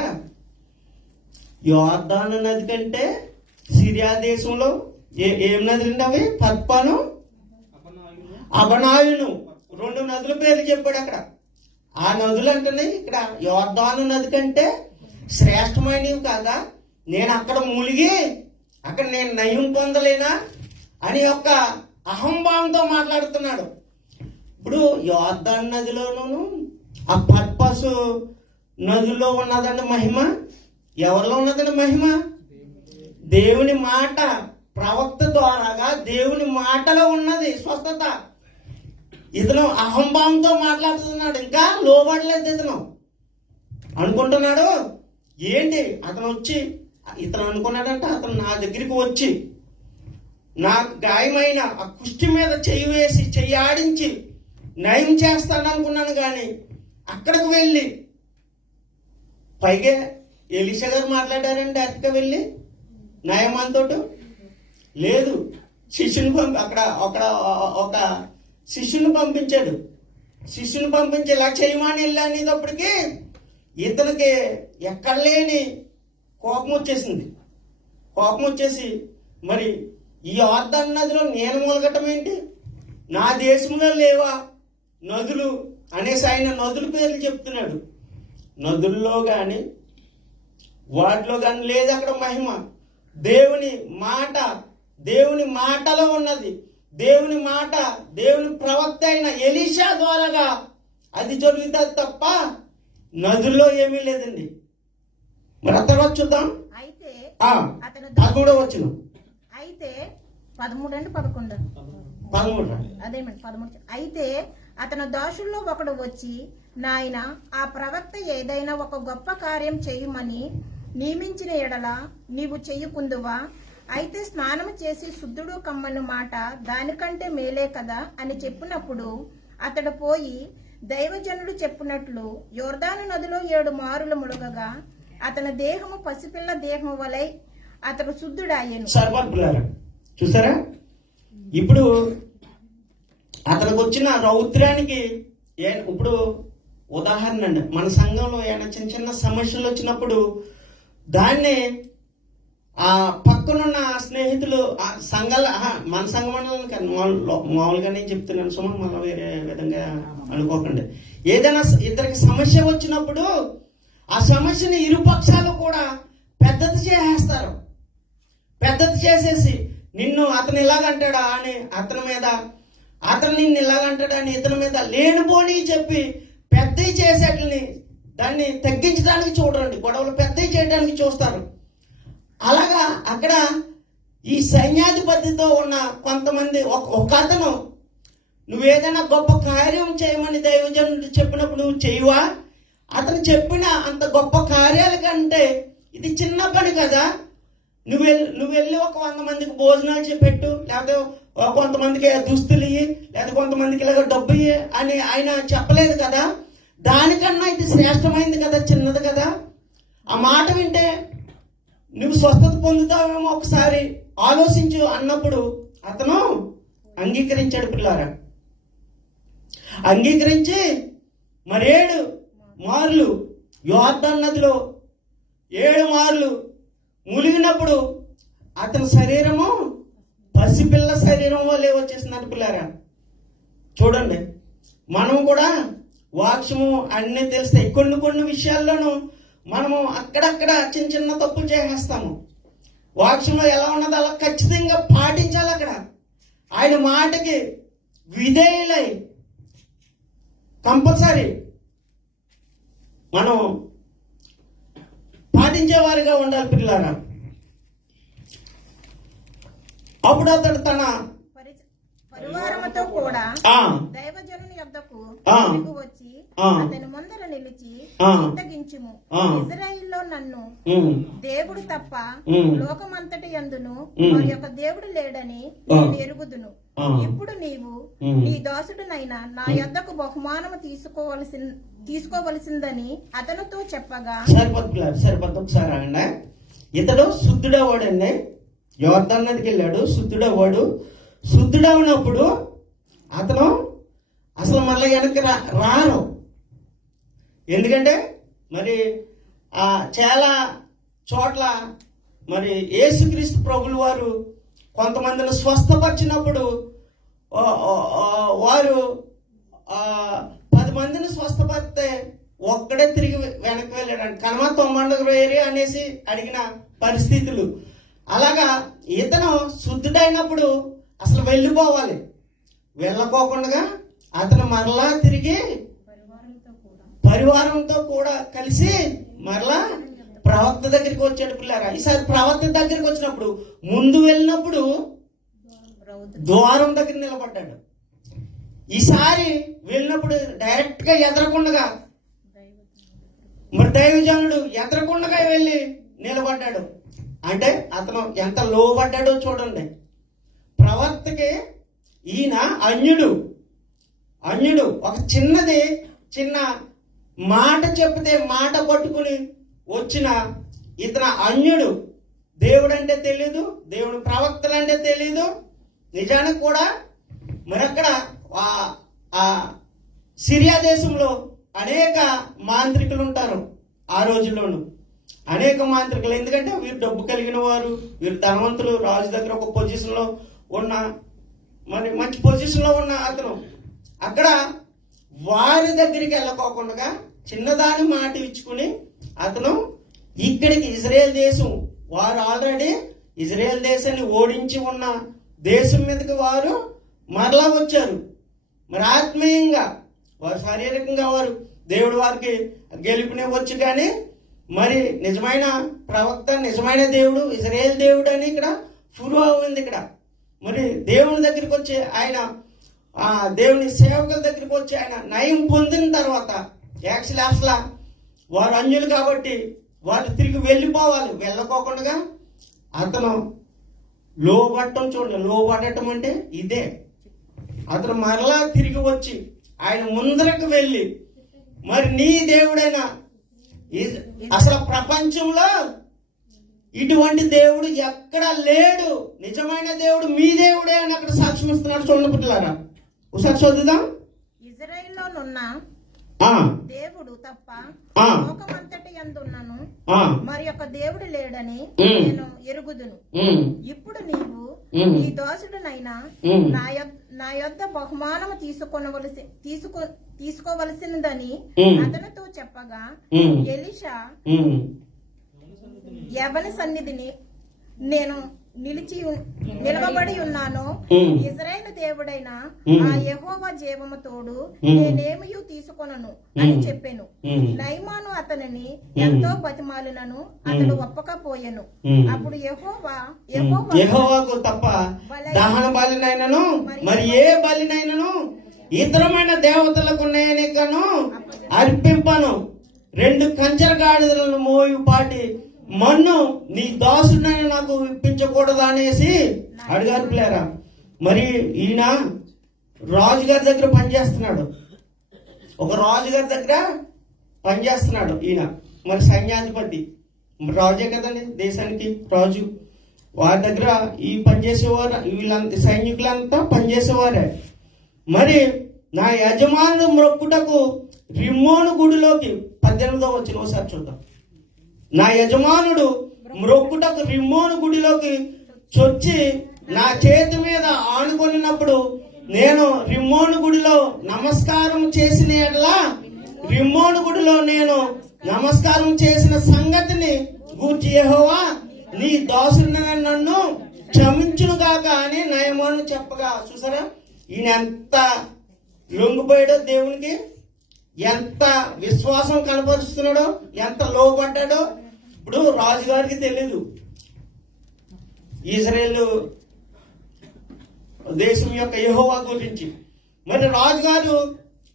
యోర్దాను నది కంటే సిరియా దేశంలో ఏం నదులు అండి అవి? పర్పను అబనాయును 2 నదుల పేర్లు చెప్పాడు అక్కడ. ఆ నదులు అంటేనే ఇక్కడ యోర్దాను నది కంటే శ్రేష్టమైనవి కాదా? నేను అక్కడ మూలిగి అక్కడ నేను నయం పొందలేనా అని ఒక అహంభావంతో మాట్లాడుతున్నాడు. ఇప్పుడు యోర్దాను నదిలోనూ ఆ పర్పస్ నదుల్లో ఉన్నదండి మహిమ. ఎవరిలో ఉన్నదండి మహిమ? దేవుని మాట ప్రవక్త ద్వారాగా దేవుని మాటలో ఉన్నది స్వస్థత. ఇతను అహంభావంతో మాట్లాడుతున్నాడు, ఇంకా లోబడలేదు. ఇతను అనుకుంటున్నాడు ఏంటి, అతను వచ్చి ఇతను అనుకున్నాడంట, అతను నా దగ్గరికి వచ్చి నాకు గాయమైన ఆ కుష్టి మీద చెయ్యి వేసి చెయ్యి ఆడించి నయం చేస్తాను అనుకున్నాను. కానీ అక్కడికి వెళ్ళి పైగా ఎలీషా గారు మాట్లాడారండి డైరెక్ట్గా వెళ్ళి నయమంతోటి లేదు. శిష్యుని అక్కడ ఒక శిష్యుని పంపించాడు. శిష్యుని పంపించి ఇలా చేయమని వెళ్ళానేటప్పటికి ఇతనికి ఎక్కడ లేని కోపం వచ్చేసింది. కోపం వచ్చేసి మరి ఈ యోర్దాను నదిలో నేను మొలగటం ఏంటి, నా దేశంలో లేవా నదులు అనేసి ఆయన నదుల పేర్లు చెప్తున్నాడు. నదుల్లో కానీ వాటిలో కానీ లేదు అక్కడ మహిమ. దేవుని మాటలో ఉన్నది. దేవుని మాట దేవుని ప్రవక్త అయిన ఎలీషా ద్వారాగా అది జరుగుతుంది తప్ప నదుల్లో ఏమీ లేదండి. మరి ఆ తర్వాత చూద్దాం. అయితే 13వ వచనం. అయితే 13 అంటే 11 అదేమండి 13. అయితే అతను దాసుల్లో ఒకడు వచ్చి, నాయన ఆ ప్రవక్త ఏదైనా ఒక గొప్ప కార్యం చేయమని నియమించిన ఎడల నీవు చెయ్యకుందువా? అయితే స్నానం చేసి శుద్ధుడు కమ్మను మాట దానికంటే మేలే కదా అని చెప్పినప్పుడు అతడు పోయి దైవజనుడు చెప్పినట్లు యోర్దాను నదిలో 7 మారులు ముಳುగగా అతని దేహము పసిపిల్ల దేహము వలె అతడు శుద్ధుడాయను. చూసారా? ఇప్పుడు అతనికి వచ్చిన రౌద్రానికి ఇప్పుడు ఉదాహరణ అండి, మన సంఘంలో ఏమైనా చిన్న చిన్న సమస్యలు వచ్చినప్పుడు దాన్ని ఆ పక్కనున్న స్నేహితులు సంఘాల మన సంఘం మామూలుగానే చెప్తున్నాను సుమన్, మనం వేరే విధంగా అనుకోకండి. ఏదైనా ఇద్దరికి సమస్య వచ్చినప్పుడు ఆ సమస్యని ఇరుపక్షాలు కూడా పెద్దది చేసేస్తారు. పెద్దది చేసేసి నిన్ను అతను ఇలాగంటాడా అని అతని మీద, అతను నిన్ను ఇలాగంటాడా అని ఇతని మీద లేనిపోని చెప్పి పెద్దవి చేసేట్లని దాన్ని తగ్గించడానికి చూడండి, గొడవలు పెద్దవి చేయడానికి చూస్తారు. అలాగా అక్కడ ఈ సైన్యాధిపతితో ఉన్న కొంతమంది ఒక అతను నువ్వేదైనా గొప్ప కార్యం చేయమని దైవజనుడు చెప్పినప్పుడు నువ్వు చేయవా? అతను చెప్పిన అంత గొప్ప కార్యాల కంటే ఇది చిన్న పని కదా. నువ్వు వెళ్ళి ఒక 100 మందికి భోజనాలు పెట్టు, లేకపోతే కొంతమందికి దుస్తులు ఇయ్యి, లేకపోతే కొంతమందికి ఇలాగ డబ్బు ఇయ్యి అని ఆయన చెప్పలేదు కదా. దానికన్నా ఇది శ్రేష్టమైంది కదా, చిన్నది కదా. ఆ మాట వింటే నువ్వు స్వస్థత పొందుతావేమో ఒకసారి ఆలోచించు అన్నప్పుడు అతను అంగీకరించాడు. పిల్లారా, అంగీకరించి 7 మార్లు యోర్దాను నదిలో 7 మార్లు మునిగినప్పుడు అతని శరీరము పసిపిల్ల శరీరం వల్లే వచ్చేసిందంట. పిల్లారా చూడండి, మనం కూడా వాక్యము అన్నీ తెలుస్తాయి. కొన్ని కొన్ని విషయాల్లోనూ మనము అక్కడక్కడ చిన్న చిన్న తప్పులు చేసేస్తాము. వాక్యంలో ఎలా ఉన్నదో అలా ఖచ్చితంగా పాటించాలి. అక్కడ ఆయన మాటకి విధేయులై కంపల్సరీ మనం పాటించేవారిగా ఉండాలి పిల్లారా. అప్పుడు అతడు తన పరివారముతో కూడా ఆ దైవజనుని యొద్దకు ఆ. తిరిగి వచ్చి ఆ. అతని ముందర నిలిచి ఆ. చింతగించుము. ఆ. ఇశ్రాయేలులో నన్ను ఉమ్, దేవుడు తప్ప ఉమ్. లోకమంతటి యందును ఉమ్. మరి యొక్క దేవుడు లేడని ఆ. నేను ఎరుగుదును. ఆ. ఇప్పుడు నీవు ఉమ్. నీ దాసుడునైనా నా యొద్దకు బహుమానము తీసుకోవలసిందని అతనితో చెప్పగా సరిపోద్దు పిల్లారు, సరిపోద్దు. ఒకసారి అండి, ఇతడు శుద్ధుడవాడండి. యోర్దాను నదికి వెళ్ళాడు, శుద్ధుడవాడు. శుద్ధుడవునప్పుడు అతను అసలు మళ్ళీ వెనక్కి రాను. ఎందుకంటే మరి చాలా చోట్ల మరి యేసుక్రీస్తు ప్రభులు వారు కొంతమందిని స్వస్థపరిచినప్పుడు వారు 10 మందిని స్వస్థపరిస్తే ఒక్కడే తిరిగి వెనక్కి వెళ్ళాడు. కనమా 90 అనేసి అడిగిన పరిస్థితులు. అలాగా ఇతను శుద్ధుడైనప్పుడు అసలు వెళ్ళిపోవాలి. వెళ్ళకోకుండా అతను మరలా తిరిగి పరివారంతో కూడా కలిసి మరలా ప్రవక్త దగ్గరికి వచ్చాడు పిల్లారా. ఈసారి ప్రవక్త దగ్గరికి వచ్చినప్పుడు ముందు వెళ్ళినప్పుడు ద్వారం దగ్గర నిలబడ్డాడు. ఈసారి వెళ్ళినప్పుడు డైరెక్ట్ గా ఎదరకుండగా మరి దైవజనుడు ఎదరకుండగా వెళ్ళి నిలబడ్డాడు. అంటే అతను ఎంత లోబడ్డాడో చూడండి. ప్రవక్తకి ఈయన అన్యుడు ఒక చిన్న మాట చెప్తే మాట పట్టుకుని వచ్చిన ఇతను అన్యుడు. దేవుడు అంటే తెలీదు, దేవుడు ప్రవక్తలు అంటే తెలీదు. నిజానికి కూడా మరి అక్కడ సిరియా దేశంలో అనేక మాంత్రికులు ఉంటారు. ఆ రోజుల్లోనూ అనేక మాంత్రికులు. ఎందుకంటే వీరు డబ్బు కలిగిన వారు, వీరు ధనవంతులు, రాజు దగ్గర ఒక పొజిషన్ లో ఉన్న మరి మంచి పొజిషన్ లో ఉన్న అతను అక్కడ వారి దగ్గరికి వెళ్ళకోకుండా చిన్నదాని మాట ఇచ్చుకుని అతను ఇక్కడికి ఇజ్రాయెల్ దేశం, వారు ఆల్రెడీ ఇజ్రాయెల్ దేశాన్ని ఓడించి ఉన్న దేశం మీదకి వారు మరలా వచ్చారు. మరి ఆత్మీయంగా వారు శారీరకంగా వారు దేవుడు వారికి గెలుపునివ్వచ్చు, కానీ మరి నిజమైన ప్రవక్త, నిజమైన దేవుడు, ఇజ్రాయేల్ దేవుడు అని ఇక్కడ ప్రూవ్ అయింది. ఇక్కడ మరి దేవుని దగ్గరికి వచ్చి ఆయన దేవుని సేవకుల దగ్గరికి వచ్చి ఆయన నయం పొందిన తర్వాత యాక్చువల్లీ అసలు వారు అన్యులు కాబట్టి వాళ్ళు తిరిగి వెళ్ళిపోవాలి. వెళ్ళకోకుండా అతను లోబట్టం చూడండి. లోబడటం అంటే ఇదే. అతను మరలా తిరిగి వచ్చి ఆయన ముందరకు వెళ్ళి మరి నీ దేవుడైన అసలు ప్రపంచంలో ఇటువంటి దేవుడు ఎక్కడ లేడు, నిజమైన దేవుడు మీ దేవుడే అని అక్కడ సాక్ష్యం ఇస్తున్నాడు. చూడండి పుట్టిలారా, ఒకసారి చదువుదాం. ఇజ్రాయేలులోనున్న దేవుడు తప్ప లోకమంతటి యందున్నను మరి యొక్క దేవుడు లేడని నేను ఎరుగుదును. ఇప్పుడు నీవు నీ దోషుడునైనా నా యొద్ద బహుమానము తీసుకోవలసిందని అతనితో చెప్పగా ఎలీషా ఎవరి సన్నిధిని నేను నిలవబడి ఉన్నాను, ఇజ్రాయేలు దేవుడైన ఆ యెహోవా జీవము తోడు నేనేమియూ తీసుకొనను అని చెప్పాను. నయమాను అతనిని ఎంతో బతిమాలినను అతడు ఒప్పకపోయెను. అప్పుడు యెహోవాకు తప్ప దహన బలినైనను మరి ఏ బలినైనను ఇతరమైన దేవతలకు నేనికను అర్పింపను. 2 కంచెర గాడిదలను మోయుపాటి మన్ను నీ దాసుడైన నాకు ఇప్పించకూడదా అనేసి అడిగారు పిల్లారా. మరి ఈయన రాజుగారి దగ్గర పనిచేస్తున్నాడు. ఒక రాజుగారి దగ్గర పనిచేస్తున్నాడు ఈయన. మరి సైన్యాధిపతి రాజే కదండి, దేశానికి రాజు. వారి దగ్గర ఈ పనిచేసేవారు, వీళ్ళంతా సైనికులంతా పనిచేసేవారే. మరి నా యజమానుడు మ్రొక్కుటకు రిమ్మోను గుడిలోకి 18వ వచనం ఒకసారి చూద్దాం. నా యజమానుడు మ్రొక్కుటకు రిమ్మోను గుడిలోకి చొచ్చి నా చేతి మీద ఆనుకొనినప్పుడు నేను రిమ్మోను గుడిలో నమస్కారం చేసిన ఎడలా రిమ్మోను గుడిలో నేను నమస్కారం చేసిన సంగతిని గూర్చి యెహోవా నీ దాసుడినైన నన్ను క్షమించును గాక అని నయమాను చెప్పగా, చూసారా ఈయన ఎంత లొంగిపోయాడో దేవునికి, ఎంత విశ్వాసం కనపరుస్తున్నాడో, ఎంత లోపడ్డాడో. ఇప్పుడు రాజుగారికి తెలీదు ఇజ్రాయేలు దేశం యొక్క యెహోవా గురించి. మరి రాజుగారు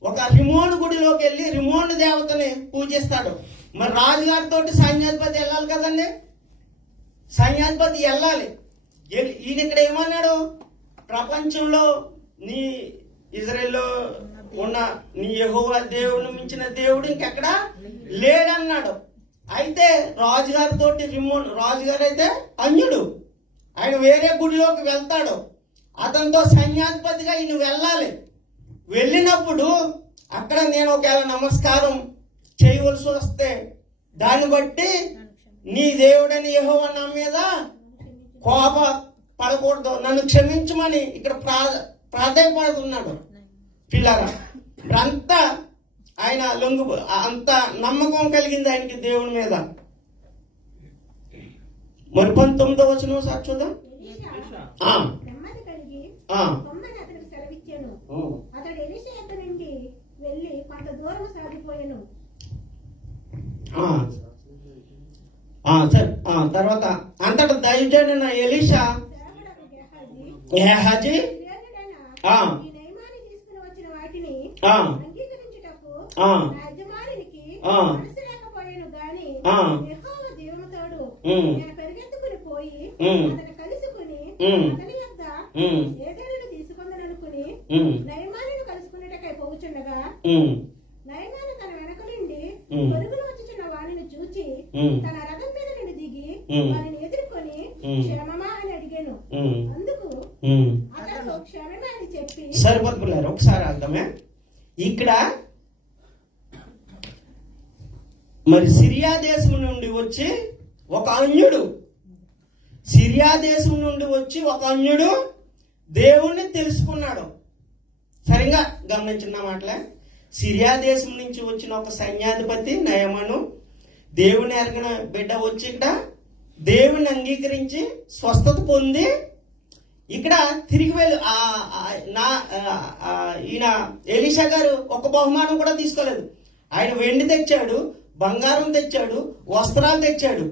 ఒక రిమోను గుడిలోకి వెళ్ళి రిమోను దేవతని పూజిస్తాడు. మరి రాజుగారితో సైన్యాధిపతి వెళ్ళాలి కదండి, సైన్యాధిపతి వెళ్ళాలి. ఈయన ఇక్కడ ఏమన్నాడు, ప్రపంచంలో నీ ఇజ్రాయేల్లో ఉన్న నీ యెహోవా దేవుని మించిన దేవుడు ఇంకెక్కడా లేడన్నాడు. అయితే రాజుగారితో రాజుగారు అయితే అన్యుడు, ఆయన వేరే గుడిలోకి వెళ్తాడు. అతనితో సైన్యాధిపతిగా ఈయన వెళ్ళాలి. వెళ్ళినప్పుడు అక్కడ నేను ఒకవేళ నమస్కారం చేయవలసి వస్తే దాన్ని బట్టి నీ దేవుడని యెహోవా నా మీద కోప పడకూడదు, నన్ను క్షమించమని ఇక్కడ ప్రాధాన్యపడుతున్నాడు. పిల్లరా, అంతా ఆయన అంత నమ్మకం కలిగింది ఆయనకి దేవుని మీద. మరి 19వ వచనం సార్ చూద్దాం. నెమ్మది కలిగి ఆ. కొమ్మని అతనికి సెలవిచ్చాను. అతడు ఎలీషా యొద్ద నుండి వెళ్ళి కొంత దూరం సాగిపోయాను. సరే, తర్వాత అంతటా దైవజనుడైన ఎలీషా సేవకుడకు గెహాజీ లేనుడైన ఆ. ఈ నయమాన్ని తీసుకుని వచ్చిన వాటిని ఆ. అంగీకరించుటకు ఆ. నా యజమానికి ఆ. మనసు లేకపోయాను గాని ఆ. యెహోవా దేవునితోడు ఉమ్. నేను పరిగెత్తుకుని పోయి ఉమ్. అతని కలుసుకుని ఉమ్. అతని యొద్ద ఉమ్. ఏదేళ్ళు తీసుకుందననుకుని ఉమ్. నయమాన్ని కలుసుకునేటకై పోవుచుండగా ఉమ్. నయమాను తన వెనక నుండి ఉమ్. పరుగులు వచ్చుచున్న వాణిని చూచి ఉమ్. తన రథం మీద నుండి దిగి ఉమ్. వారిని ఎదుర్కొని ఉమ్. క్షేమమా అని అడిగాను. ఉమ్. అందుకు ఉమ్. అతడు క్షేమమే అని చెప్పి సరిపోతున్నారు. ఒకసారి అర్థమే, ఇక్కడ మరి సిరియా దేశం నుండి వచ్చి ఒక అన్యుడు, సిరియా దేశం నుండి వచ్చి ఒక అన్యుడు దేవుణ్ణి తెలుసుకున్నాడు. సరిగా గమనించిన మాటలే, సిరియా దేశం నుంచి వచ్చిన ఒక సైన్యాధిపతి నయమను దేవుని ఎరగిన బిడ్డ వచ్చి ఇక్కడ దేవుని అంగీకరించి స్వస్థత పొంది ఇక్కడ తిరిగి వెళ్ళి ఈయన ఎలీషా గారు ఒక బహుమానం కూడా తీసుకోలేదు. ఆయన వెండి తెచ్చాడు, బంగారం తెచ్చాడు, వస్త్రాలు తెచ్చాడు.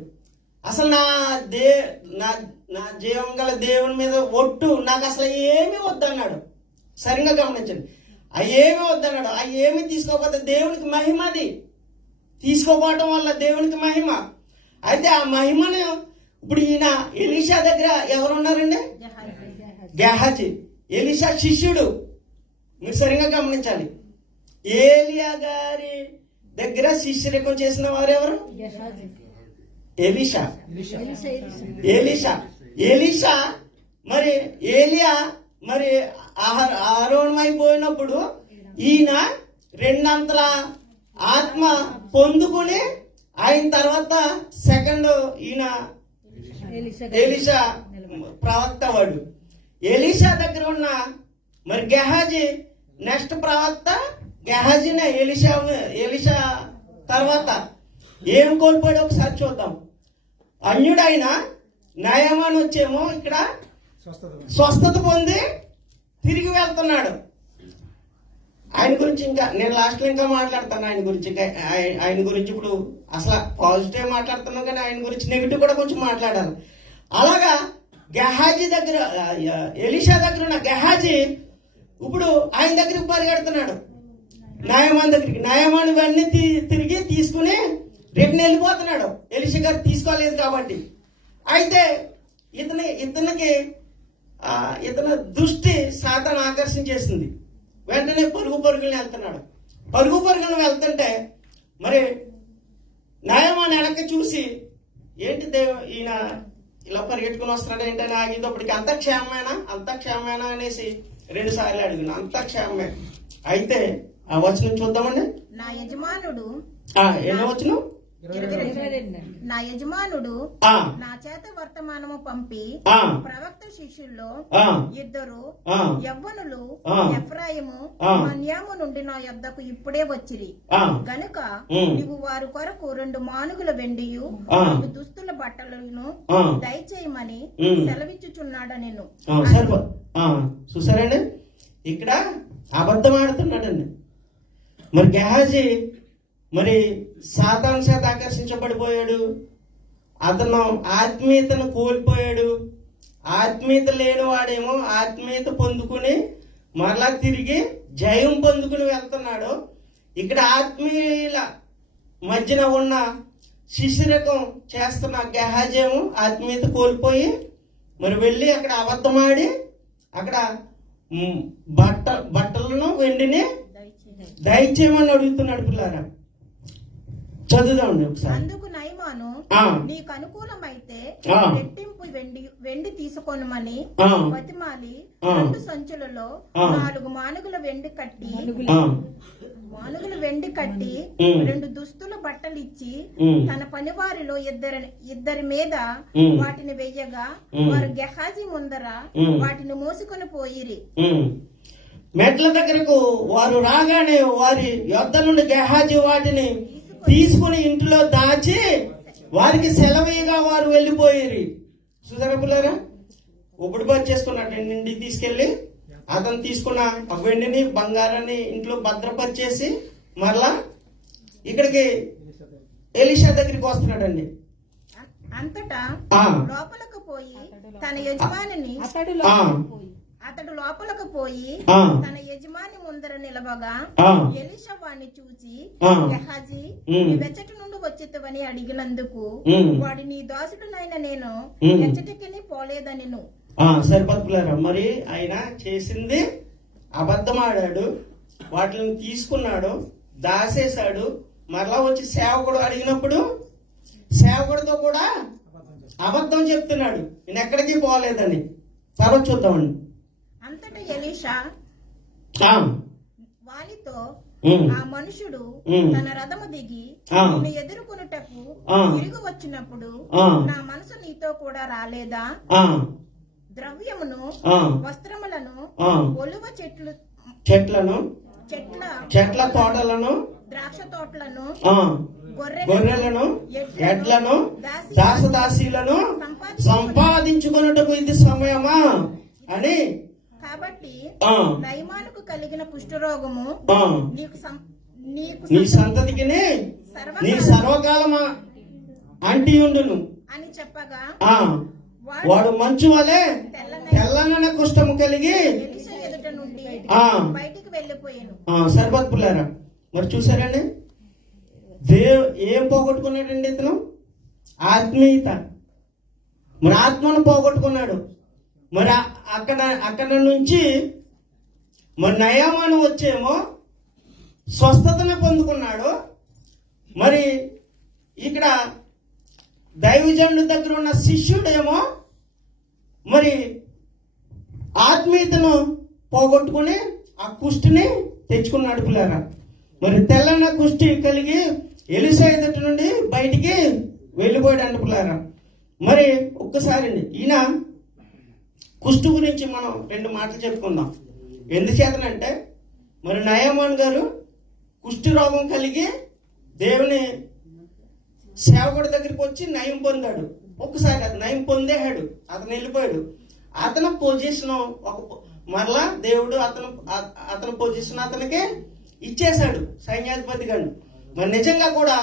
అసలు నా జీవం గల దేవుని మీద ఒట్టు, నాకు అసలు ఏమీ వద్దన్నాడు. సరిగా గమనించండి, అవి ఏమీ వద్దన్నాడు. అవి ఏమి తీసుకోకపోతే దేవునికి మహిమ, అది తీసుకోపోవటం వల్ల దేవునికి మహిమ. అయితే ఆ మహిమను ఇప్పుడు ఈయన ఎలీషా దగ్గర ఎవరున్నారండి? గెహాజీ, ఎలీషా శిష్యుడు. మీరు సరిగా గమనించాలి, ఏలియా గారి దగ్గర శిష్యరికం చేసిన వారు ఎవరు? ఎలీషా. ఎలీషా మరి ఏలియా మరి ఆరోహణమైపోయినప్పుడు ఈయన రెండంతల ఆత్మ పొందుకుని ఆయన తర్వాత సెకండ్ ఈయన ఎలీషా ప్రవక్త వాడు. ఎలీషా దగ్గర ఉన్న మరి గెహాజీ నెక్స్ట్ ప్రవక్త. గెహాజీనే ఎలీషా తర్వాత ఏం కోల్పోయాడు ఒకసారి చూద్దాం. అన్యుడైన నయమాను వచ్చేమో ఇక్కడ స్వస్థత పొంది తిరిగి వెళ్తున్నాడు. ఆయన గురించి ఇంకా నేను లాస్ట్ లో ఇంకా మాట్లాడతాను. ఆయన గురించి ఇప్పుడు అసలు పాజిటివ్ మాట్లాడుతున్నాం, కానీ ఆయన గురించి నెగిటివ్ కూడా కొంచెం మాట్లాడాలి. అలాగా గెహాజీ దగ్గర, ఎలీషా దగ్గర ఉన్న గెహాజీ ఇప్పుడు ఆయన దగ్గరికి పరిగెడుతున్నాడు, నయమాన్ దగ్గరికి. నయమాన్ ఇవన్నీ తిరిగి తీసుకుని రిటర్న్ వెళ్ళిపోతున్నాడు, ఎలీషా గారు తీసుకోలేదు కాబట్టి. అయితే ఇతని దృష్టి సాతాను ఆకర్షించేసింది. వెంటనే పరుగులను వెళ్తున్నాడు. పరుగులను వెళ్తుంటే మరి నయమాన్ వెనక్కి చూసి ఏంటి ఈయన ఇలా పరిగెట్టుకుని వస్తున్నాడు ఏంటని ఆగినప్పటికి అంత క్షేమమేనా అనేసి 2 సార్లు అడిగిన, అంత క్షేమమే. అయితే ఆ వచనం చూద్దామండి. నా యజమానుడు ఎన్నో వచనం? నా యజమానుడు ఆ, నా చేత వర్తమానము పంపి ఆ, ప్రవక్త శిష్యుల్లో ఆ, ఇద్దరు ఆ, యవ్వనులు ఆ. ఎఫ్రాయిము ఆ. మన్యాము నుండి నా యొద్దకు ఇప్పుడే వచ్చిరి ఆ, గనుక ఉమ్. నీవు వారి కొరకు 2 మానుగుల వెండియు ఆ. 2 దుస్తుల బట్టలను ఆ. దయచేయమని ఉమ్. సెలవిచ్చుచున్నాడ నేను సరిపో చూసారండి, ఇక్కడ అబద్ధం ఆడుతున్నాడండి. మరి గెహాజీ మరి సాతాను చేత ఆకర్షించబడిపోయాడు, అతను ఆత్మీయతను కోల్పోయాడు. ఆత్మీయత లేనివాడేమో ఆత్మీయత పొందుకుని మరలా తిరిగి జయం పొందుకుని వెళ్తున్నాడు. ఇక్కడ ఆత్మీయుల మధ్యన ఉన్న శిశిరకం చేస్తున్న గెహాజీ ఏమో ఆత్మీయత కోల్పోయి మరి వెళ్ళి అక్కడ అబద్ధమాడి అక్కడ బట్టలను వెండిని దయచేయమని అడుగుతున్నాడు. పిల్లారా చదువుదామండి ఒకసారి. అందుకు నయమాను ఆ. నీకు అనుకూలమైతే ఆ. రెట్టింపు వెండి తీసుకొనుమని ఆ. బతిమాలి ఆ. 2 సంచులలో ఆ. 4 మానుగుల వెండి కట్టి ఆ, 2 దుస్తుల బట్టలు ఇచ్చి ఉమ్. తన పనివారిలో ఇద్దరి మీద ఉమ్. వాటిని వెయ్యగా ఉమ్. వారు గెహాజీ ముందర ఉమ్. వాటిని మోసుకొని పోయిరి. మెట్ల దగ్గరకు వారు రాగానే వారి యొద్ద నుండి గెహాజీ వాటిని తీసుకుని ఇంటిలో దాచి వారికి సెలవీగా వారు వెళ్ళిపోయారు. చూసారా పిల్లరా, ఇప్పుడు చేసుకున్నాడు ఇంటికి తీసుకెళ్లి అతను తీసుకున్న ఆ వెండిని బంగారాన్ని ఇంట్లో భద్రపరిచేసి మరలా ఇక్కడికి ఎలీషా దగ్గరికి వస్తున్నాడండి. అంతటా ఆ. లోపలకు పోయి తన యజమానిని ఆ, అతడు లోపలకు పోయి ఆ. తన యజమాని ముందర నిలవగా ఆ. ఎలీషా వాణ్ణి చూచి ఆ. గెహాజీ ఉమ్. నీ వెచ్చటి నుండి వచ్చితవని అడిగినందుకు ఉమ్. వాడు నీ దాసుడునైన నేను ఉమ్. ఎచ్చటికి పోలేదనిను. సరిపతులారా, మరి ఆయన చేసింది అబద్ధం ఆడాడు, వాటిని తీసుకున్నాడు, దాసేశాడు. మరలా వచ్చి సేవకుడు అడిగినప్పుడు సేవకుడితో కూడా అబద్ధం చెప్తున్నాడు, నేను ఎక్కడికి పోలేదని. తర్వాత చూద్దామండి. అంతటా ఎలీషా ఆ, వానితో ఉమ్. ఆ మనుషుడు ఉమ్. తన రథము దిగి ఆ. నిన్ను ఎదుర్కొనుటకు ఆ. తిరిగి వచ్చినప్పుడు ఆ. నా మనసు నీతో కూడా రాలేదా? ఆ, ద్రవ్యమును ఆ. వస్త్రములను ఆ. ఒలువ చెట్లను చెట్ల తోటలను ద్రాక్ష తోటలను ఆ, గొర్రెలను ఎడ్లను దాసదాసీలను సంపాదించుకొనుటకు ఇది సమయమా అని. కాబట్టి ఆ, నయమానుకు కలిగిన కుష్ఠరోగము ఆ, నీకు నీ సంతతికి నీ సర్వకాలమా అంటియుండును అని చెప్పగా ఆ, వాడు మంచు వలె తెల్లనైన కుష్ఠము కలిగి ఎలీషా ఎదుట నుండి ఆ. బయటికి వెళ్ళిపోయాను. సరిపత్పులారా, మరి చూసారండి ఏం పోగొట్టుకున్నాడండి ఇతను? ఆత్మీయత. మరి ఆత్మను పోగొట్టుకున్నాడు. మరి అక్కడ నుంచి మరి నయమాను వచ్చేమో స్వస్థతను పొందుకున్నాడు. మరి ఇక్కడ దైవజనుడి దగ్గర ఉన్న శిష్యుడేమో మరి ఆత్మీయతను పోగొట్టుకుని ఆ కుష్టిని తెచ్చుకున్నాడు. పిల్లరా, మరి తెల్లన్న కుష్టి కలిగి ఎలీషా ఎదుటి నుండి బయటికి వెళ్ళిపోయాడు పిల్లరా. మరి ఒక్కసారి ఈయన కుష్టి గురించి మనం 2 మాటలు చెప్పుకుందాం. ఎందుచేతనంటే మరి నయమాన్ గారు కుష్టి రోగం కలిగి దేవుని సేవకుడి దగ్గరికి వచ్చి నయం పొందాడు. ఒక్కసారి అది నయం పొందేశాడు, అతను వెళ్ళిపోయాడు. అతని పొజిషన్ మరలా దేవుడు అతని పొజిషన్ అతనికి ఇచ్చేశాడు, సైన్యాధిపతి గారు. మరి నిజంగా కూడా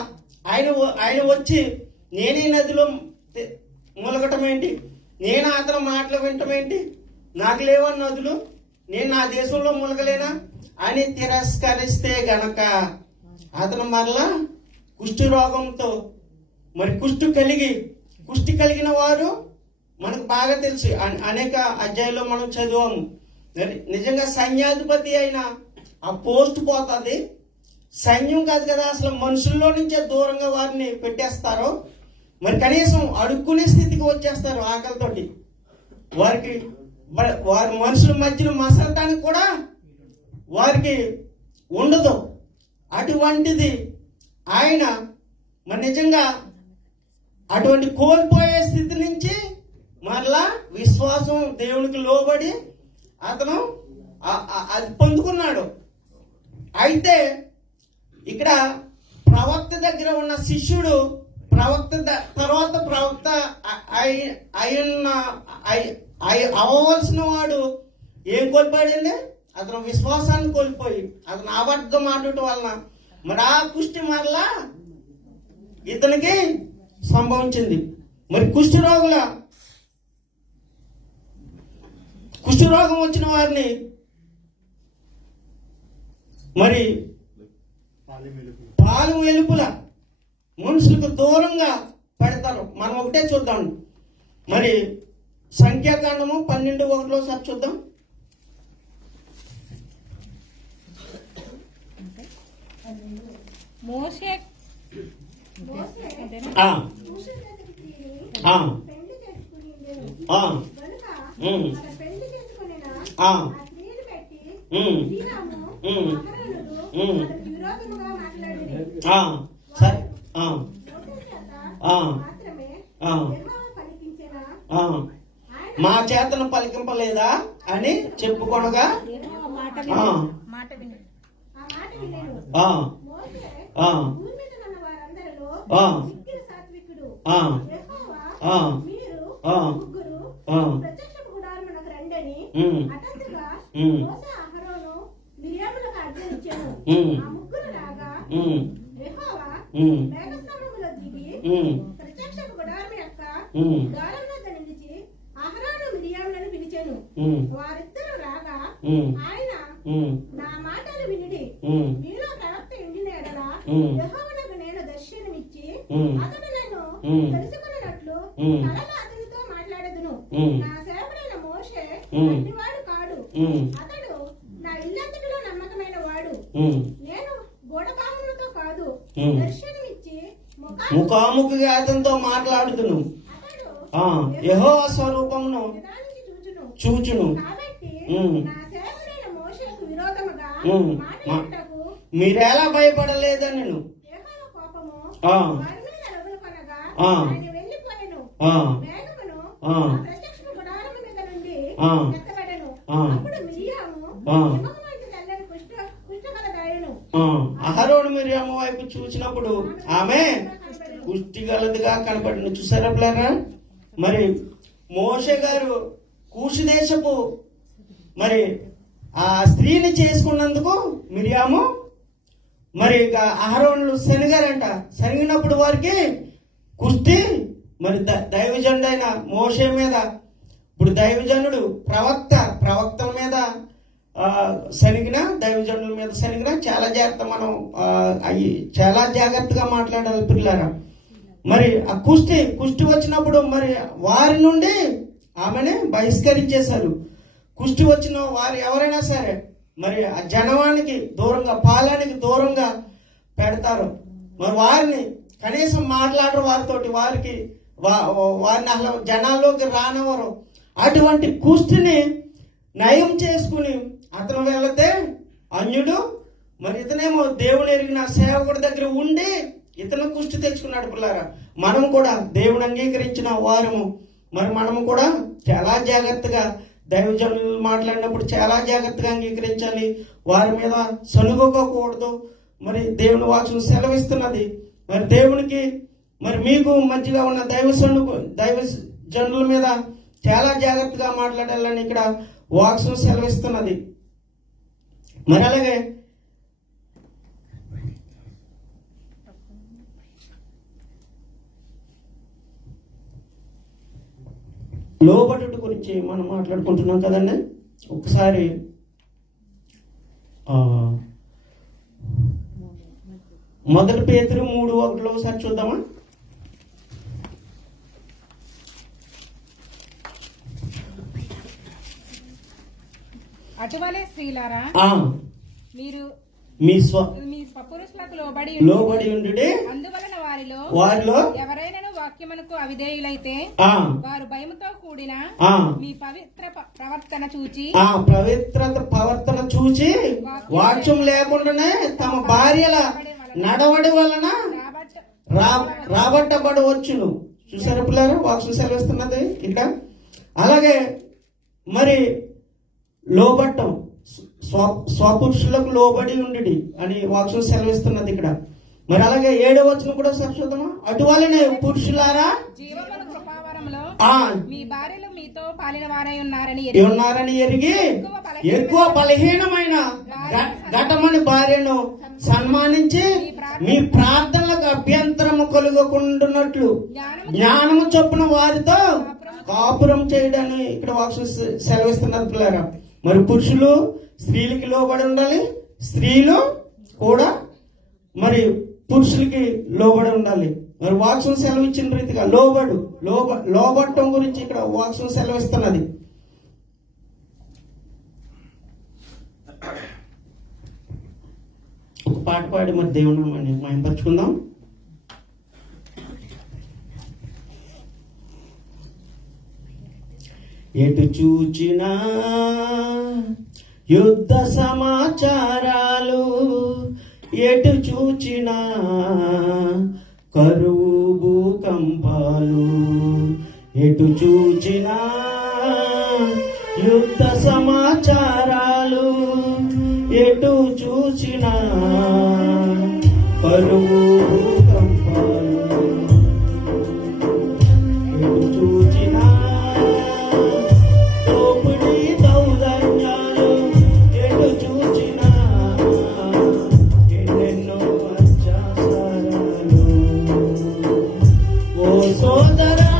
ఆయన వచ్చి నేనే నదిలో ములగటం ఏంటి, నేను అతని మాటలు వినటం ఏంటి, నాకు లేవని నదులు, నేను నా దేశంలో ములగలేనా అని తిరస్కరిస్తే గనక అతను మరలా కుష్టి రోగంతో మరి కుష్టి కలిగిన వారు మనకు బాగా తెలుసు, అనేక అధ్యాయుల్లో మనం చదివాము. నిజంగా సైన్యాధిపతి అయిన ఆ పోస్ట్ పోతుంది. సైన్యం కాదు కదా, అసలు మనుషుల్లో నుంచే దూరంగా వారిని పెట్టేస్తారు. మరి కనీసం అడుక్కునే స్థితికి వచ్చేస్తారు ఆకలితోటి. వారి మనుషుల మధ్యలో మసలటానికి కూడా వారికి ఉండదు. అటువంటిది ఆయన మరి నిజంగా అటువంటి కోల్పోయే స్థితి నుంచి మరలా విశ్వాసం దేవునికి లోబడి అతను అది పొందుకున్నాడు. అయితే ఇక్కడ ప్రవక్త దగ్గర ఉన్న శిష్యుడు తర్వాత ప్రవక్త అవ్వవలసిన వాడు ఏం కోల్పోయాడండి? అతను విశ్వాసాన్ని కోల్పోయి అతను అబద్ధం ఆడటం వలన మరి ఆ కుష్టి మరలా ఇతనికి సంభవించింది. మరి కుష్ఠరోగం వచ్చిన వారిని మరి పాలు వెలుపుల మనుషులకు దూరంగా పెడతారు. మనం ఒకటే చూద్దాం. మరి సంఖ్యాకాండము 12:1 సార్ చూద్దాం. మోషే ఆ ఆ పెళ్లి చేసుకుని ఉండెను. ఆ గనుక ఉమ్. మన పెళ్లి చేసుకునిన ఆ ఆ స్త్రీని పెట్టి బిలాము, అహరోనులు మనకు విరోధముగా మాట్లాడిరి. ఆ సరే. ఆ మోషే చేత ఆ మాత్రమే ఆ యెహోవా పలికించెనా? ఆ ఆయన మా చేతను పలికింపలేదా అని చెప్పుకొనగా మాట ఆ విని ఆ మాట వినెను. ఆ మోషే ఆ భూమి మీద ఉన్న వారందరిలో ఆ మిక్కిలి సాత్వికుడు. ఆ యెహోవా ఆ మీరు ఆ ముగ్గురు ఆ ప్రత్యక్షపు గుడారమునకు రండని ఉమ్ హఠాత్తుగా ఉమ్ మోసే అహరోను మిరియాములకు ఆజ్ఞాపించెను. ఉమ్ ఆ ముగ్గురు రాగా ఉమ్ యెహోవా ఉమ్ మేఘస్తంభములో దిగి ఉమ్ ప్రత్యక్షపు గుడారం యొక్క ఉమ్ ద్వారం వద్ద నిలిచి అహరోను మిరియాములను పిలిచెను. ఉమ్ వారిద్దరూ రాగా ఉమ్ ఆయన ఉమ్ నా మాటలు వినిడి. ఉమ్ మీలో ప్రవక్త ఎండిన ఎడల ఉమ్ యెహోవానకు నేను దర్శనమిచ్చి ఉమ్ అతడు నన్ను ఉమ్ తెలుసుకున్నట్లు ఉమ్ కలలో అతనితో మాట్లాడదును. ఉమ్ నా సేవకుడైన మోషే ఉమ్ అట్టివాడు కాడు. ఉమ్ అతడు నా ఇల్లంతటిలో నమ్మకమైన వాడు. ఉమ్ నేను గూఢభావములతో కాదు ఉమ్ దర్శనమిచ్చి ముఖాముఖిగా అతనితో మాట్లాడుతును. అతడు ఆ యెహోవా స్వరూపమును నిదానించి చూచును. చూచును. కాబట్టి ఉమ్ నా సేవకుడైన మోషేకు విరోధముగా ఉమ్ మాట్లాడుటకు మీరెలా భయపడలేదని యెహోవా కోపము ఆ వారి మీద రగులుకొనగా ఆ ఆయన వెళ్ళిపోయెను. ఆ మేఘమును ఆ ఆ ప్రత్యక్ష గుడారము మీద నుండి ఆ ఎత్తబడెను. ఆ అప్పుడు మిరియాము ఆ హిమము వంటి తెల్లని కుష్ఠగలదాయెను. అహరోను మిరియాము వైపు చూసినప్పుడు ఆమె కుష్టి గలదిగా కనపడింది. చూసారా పిల్లరా? మరి మోషే గారు కూషు దేశపు మరి ఆ స్త్రీని చేసుకున్నందుకు మిరియాము మరి ఇక అహరోనులు శనిగారంట. శనిగినప్పుడు వారికి కుష్టి మరి దైవజనుడు అయిన మోషే మీద, ఇప్పుడు దైవజనుడు ప్రవక్తల మీద శనిగిన, దైవజనుల మీద శనిగిన చాలా జాగ్రత్త మనం అవి చాలా జాగ్రత్తగా మాట్లాడాలి పిల్లారా. మరి ఆ కుష్టి వచ్చినప్పుడు మరి వారి నుండి ఆమెని బహిష్కరించేశారు. కుష్టి వచ్చిన వారు ఎవరైనా సరే మరి ఆ జనవానికి దూరంగా, పాలానికి దూరంగా పెడతారు. మరి వారిని కనీసం మాట్లాడరు వారితోటి, వారిని అసలు జనాల్లోకి రానివ్వరు. అటువంటి కుష్టిని నయం చేసుకుని అతను వెళితే అన్యుడు మరి ఇతనేమో దేవుని ఎరిగిన సేవకుడి దగ్గర ఉండి ఇతను కుష్టి తెచ్చుకున్నాడు. పిల్లారా, మనం కూడా దేవుని అంగీకరించిన వారము. మరి మనము కూడా చాలా జాగ్రత్తగా దైవజనులు మాట్లాడినప్పుడు చాలా జాగ్రత్తగా అంగీకరించాలి. వారి మీద సనుగోకూడదు. మరి దేవుని వాక్యం సెలవిస్తున్నది. మరి దేవునికి మరి మీకు మధ్యగా ఉన్న దైవజనుల మీద చాలా జాగ్రత్తగా మాట్లాడాలని ఇక్కడ వాక్యం సెలవిస్తున్నది. మరి అలాగే లోబడుట గురించి మనం మాట్లాడుకుంటున్నాం కదండి. ఒకసారి 1 పేతురు 3:1 ఒకసారి చూద్దామా? అటువలే స్త్రీలారా మీరు మీ పురుషులకు లోబడి ఉండుడి. అందువలన వారిలో ఎవరైనా వాక్యమునకు అవిధేయులైతే వారు భయముతో కూడిన మీ పవిత్ర ప్రవర్తన చూచి వాక్యం లేకుండానే తమ భార్యల నడవడి వలన రాబట్టబడవచ్చును. చూసారా పిల్లలు, వాక్యం సెలవిస్తున్నది ఇక్కడ. అలాగే మరి లోబట్టం, స్వపురుషులకు లోబడి ఉండి అని వాక్యం సెలవిస్తున్నది ఇక్కడ. మరి అలాగే 7వ వచనం కూడా చూద్దామా. అటువలనే పురుషులారా జీవమును కృపావరములో ఆ మీ భార్యలు మీతో పాలిన వారై ఉన్నారని ఎరిగి ఎక్కువ బలహీనమైన ఘటమని భార్యను సన్మానించి మీ ప్రార్థనలకు అభ్యంతరము కలుగకుండానట్లు జ్ఞానము చొప్పున వారితో కాపురం చేయడాన్ని ఇక్కడ వాక్యం సెలవిస్తున్నారు పిల్లరా. మరి పురుషులు స్త్రీలకి లోబడి ఉండాలి, స్త్రీలు కూడా మరి పురుషులకి లోబడి ఉండాలి. మరి వాక్యం సెలవిచ్చిన రీతిగా లోబట్టం గురించి ఇక్కడ వాక్యం సెలవిస్తున్నది. ఒక పాట పాడి మరి దేవుని మహిమపరుచుకుందాం. ఎటు చూచినా యుద్ధ సమాచారాలు, ఎటు చూచినా కరువు భూకంపాలు, ఎటు చూచినా యుద్ధ సమాచారాలు, ఎటు చూచినా కరువు భూకంపాలు, ఎటు చూచినా దోపిడీ దౌర్జన్యాలు, ఎటు చూచినా ఎన్నెన్నో అత్యాచారాలు. ఓ సోదరా,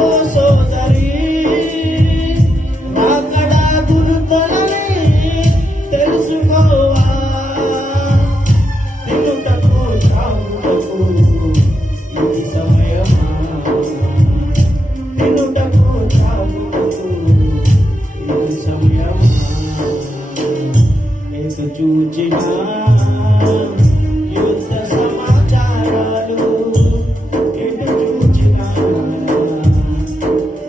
ఓ సోదరి, రాకడ గురుతులని తెలుసుకోవా. తినుటకు త్రాగుటకు ఇది సమయమా, తినుటకు త్రాగుటకు ఇది సమయమా. ఎటు చూచినా యుద్ధ సమాచారాలు, ఎటు చూచినా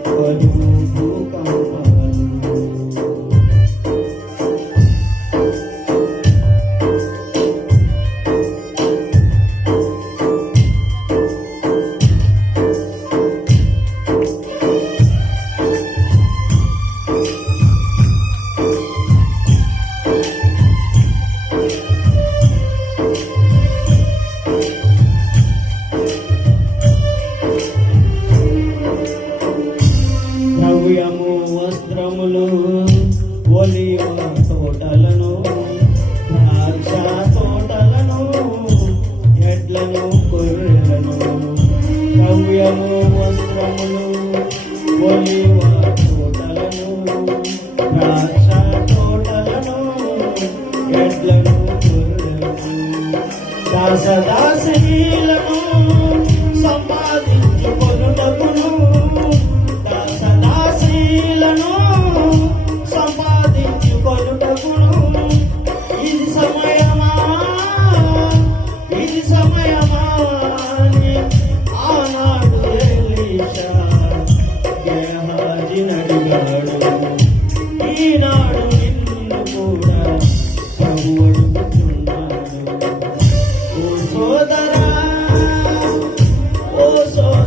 కరువు భూకంపాలు. ద్రవ్యము వస్త్రములు ఒలివ తోటలను ద్రాక్ష తోటలను ఎడ్లను గొర్రెలను. ద్రవ్యము వస్త్రములు ఒలివ తోటలను ద్రాక్ష తోటలను ఎడ్లను గొర్రెలను. దాసదాసీలను సంపాదించుకొనుటకును, దాసదాసీలను సంపాదించుకొనుటకును ఇది సమయమా, ఇది సమయమా అని ఆనాడు ఎలీషా గేహాజీని అడిగాడు. ఈనాడు నిన్ను కూడా ప్రభువు అడుగుతున్నాడు. ఓ సోదరా, ఓ సోదరా,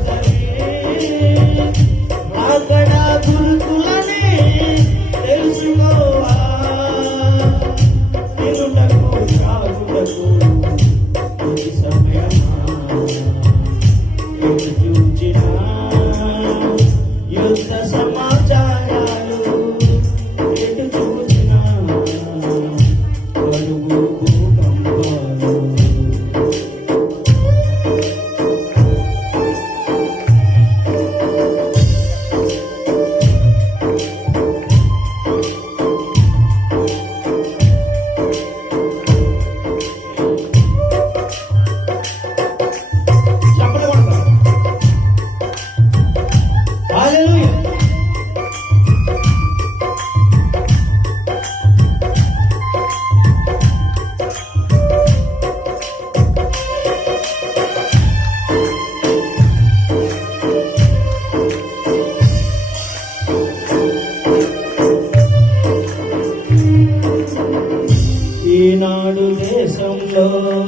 సమయంలో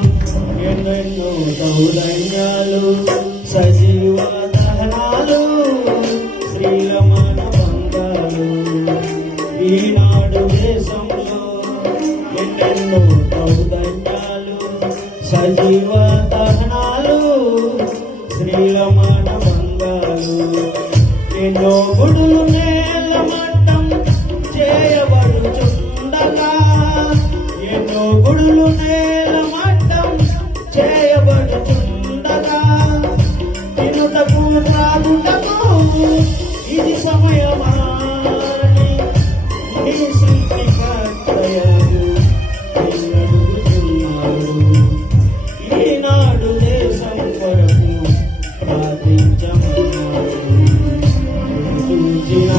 ఎన్నెన్నో దౌర్జన్యాలు, సజీవ దహనాలు, స్త్రీల మానభంగాలు. ఈనాడు దేశంలో ఎన్నెన్నో దౌర్జన్యాలు, సజీవ దహనాలు, స్త్రీల మానభంగాలు. ఎన్నో గుడులు నేల మట్టం చేయబడుచుండగా, ఎన్నో గుడులు నేల మట్టం చేయబడుచుండగా, తినుటకు త్రాగుటకు ఇది సమయమాని నీ సృష్టికర్తయగు నిన్నడుగుచున్నాడు. ఈనాడు దేశం కొరకు ప్రార్థించమన్నాడు. చూచిన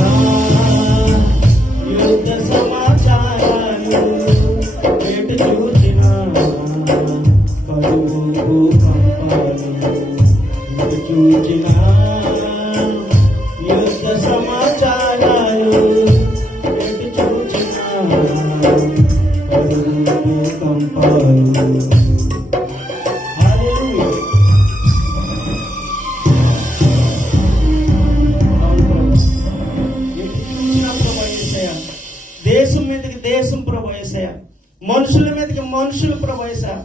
యుద్ధ సమాచారాలు, ఎటు చూచిన కరువు భూకంపాలు, ఎటు చూచిన యుద్ధ సమాచారాలు, ఎటు చూచిన కరువు భూకంపాలు. హల్లెలూయా. దేశం మీదకి దేశం ప్రభా యేసయ్య, మనుషుల మీదకి మనుషులు ప్రభా యేసయ్య.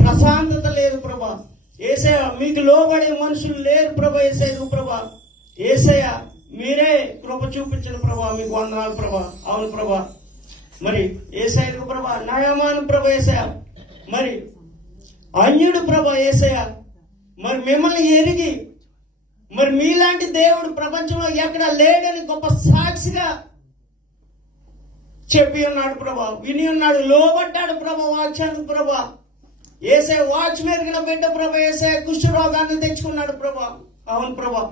ప్రశాంతత లేదు ప్రభా యేసయ్య, మీకు లోబడే మనుషులు లేరు ప్రభా యేసయ్య. నువ్వు ప్రభా యేసయ్య మీరే కృప చూపించిన ప్రభా, మీకు వందనాలు ప్రభా. అవును ప్రభా, మరి యేసయ్యకు ప్రభా నయమాను ప్రభా యేసయ్య, మరి అన్యుడు ప్రభా యేసయ్య, మరి మిమ్మల్ని ఎరిగి మరి మీలాంటి దేవుడు ప్రపంచంలో ఎక్కడ లేడని గొప్ప సాక్షిగా చెప్పి ఉన్నాడు ప్రభా, విని ఉన్నాడు, లోబడ్డాడు ప్రభా వాక్యానికి ప్రభా. యేసయ్య వాచ్ మెరిగిన బిడ్డ ప్రభా యేసయ్య కుష్ఠ రోగాన్ని తెచ్చుకున్నాడు ప్రభా. అవును ప్రభా,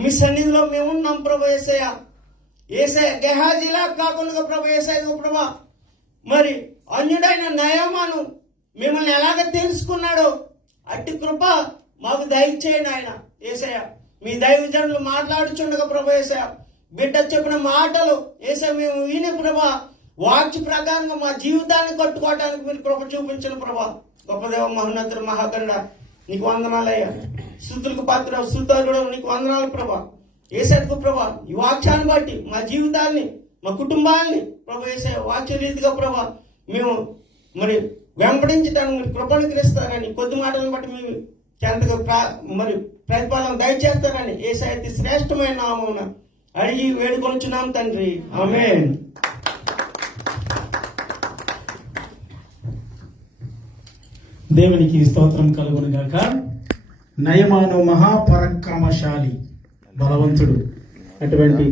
మీ సన్నిధిలో మేము ఉన్నాం ప్రభా యేసయ్య. యేసయ్య గెహాజీలా కాకుండా ప్రభా యేసయ్య ప్రభా, మరి అన్యుడైన నయమాను మిమ్మల్ని ఎలాగ తెలుసుకున్నాడో అట్టి కృప మాకు దయచేయండి ఆయన యేసయ్య. మీ దైవజనులు మాట్లాడుచుండగా ప్రభా యేసయ్య, బిడ్డ చెప్పిన మాటలు యేసయ్య మేము విని ప్రభా, వాక్య ప్రకారంగా మా జీవితాన్ని కట్టుకోవడానికి మీరు కృప చూపించిన ప్రభా. గొప్ప దేవ మహోన్నతుడు మహాగరుడ నీకు వందనాలయ్యా. స్తుతులకు పాత్ర స్తుతులు నీకు వందనాలు ప్రభా యేసయ్యకు ప్రభా. ఈ వాక్యాన్ని బట్టి మా జీవితాన్ని మా కుటుంబాన్ని ప్రభా యేసయ్య వాక్య రీతిగా ప్రభా మేము మరి వెంబడించడానికి మీరు కృపను క్రిస్తారని, కొద్ది మాటలను బట్టి మేము ఎంతగా మరి ప్రతిఫలం దయచేస్తారని యేసయ్య అతి శ్రేష్టమైన నామమున అడిగి వేడుకొనుచున్నాం తండ్రి, ఆమేన్. దేవునికి స్తోత్రం కలుగును గాక. నయమాను మహాపరాక్రమశాలి, బలవంతుడు. అటువంటి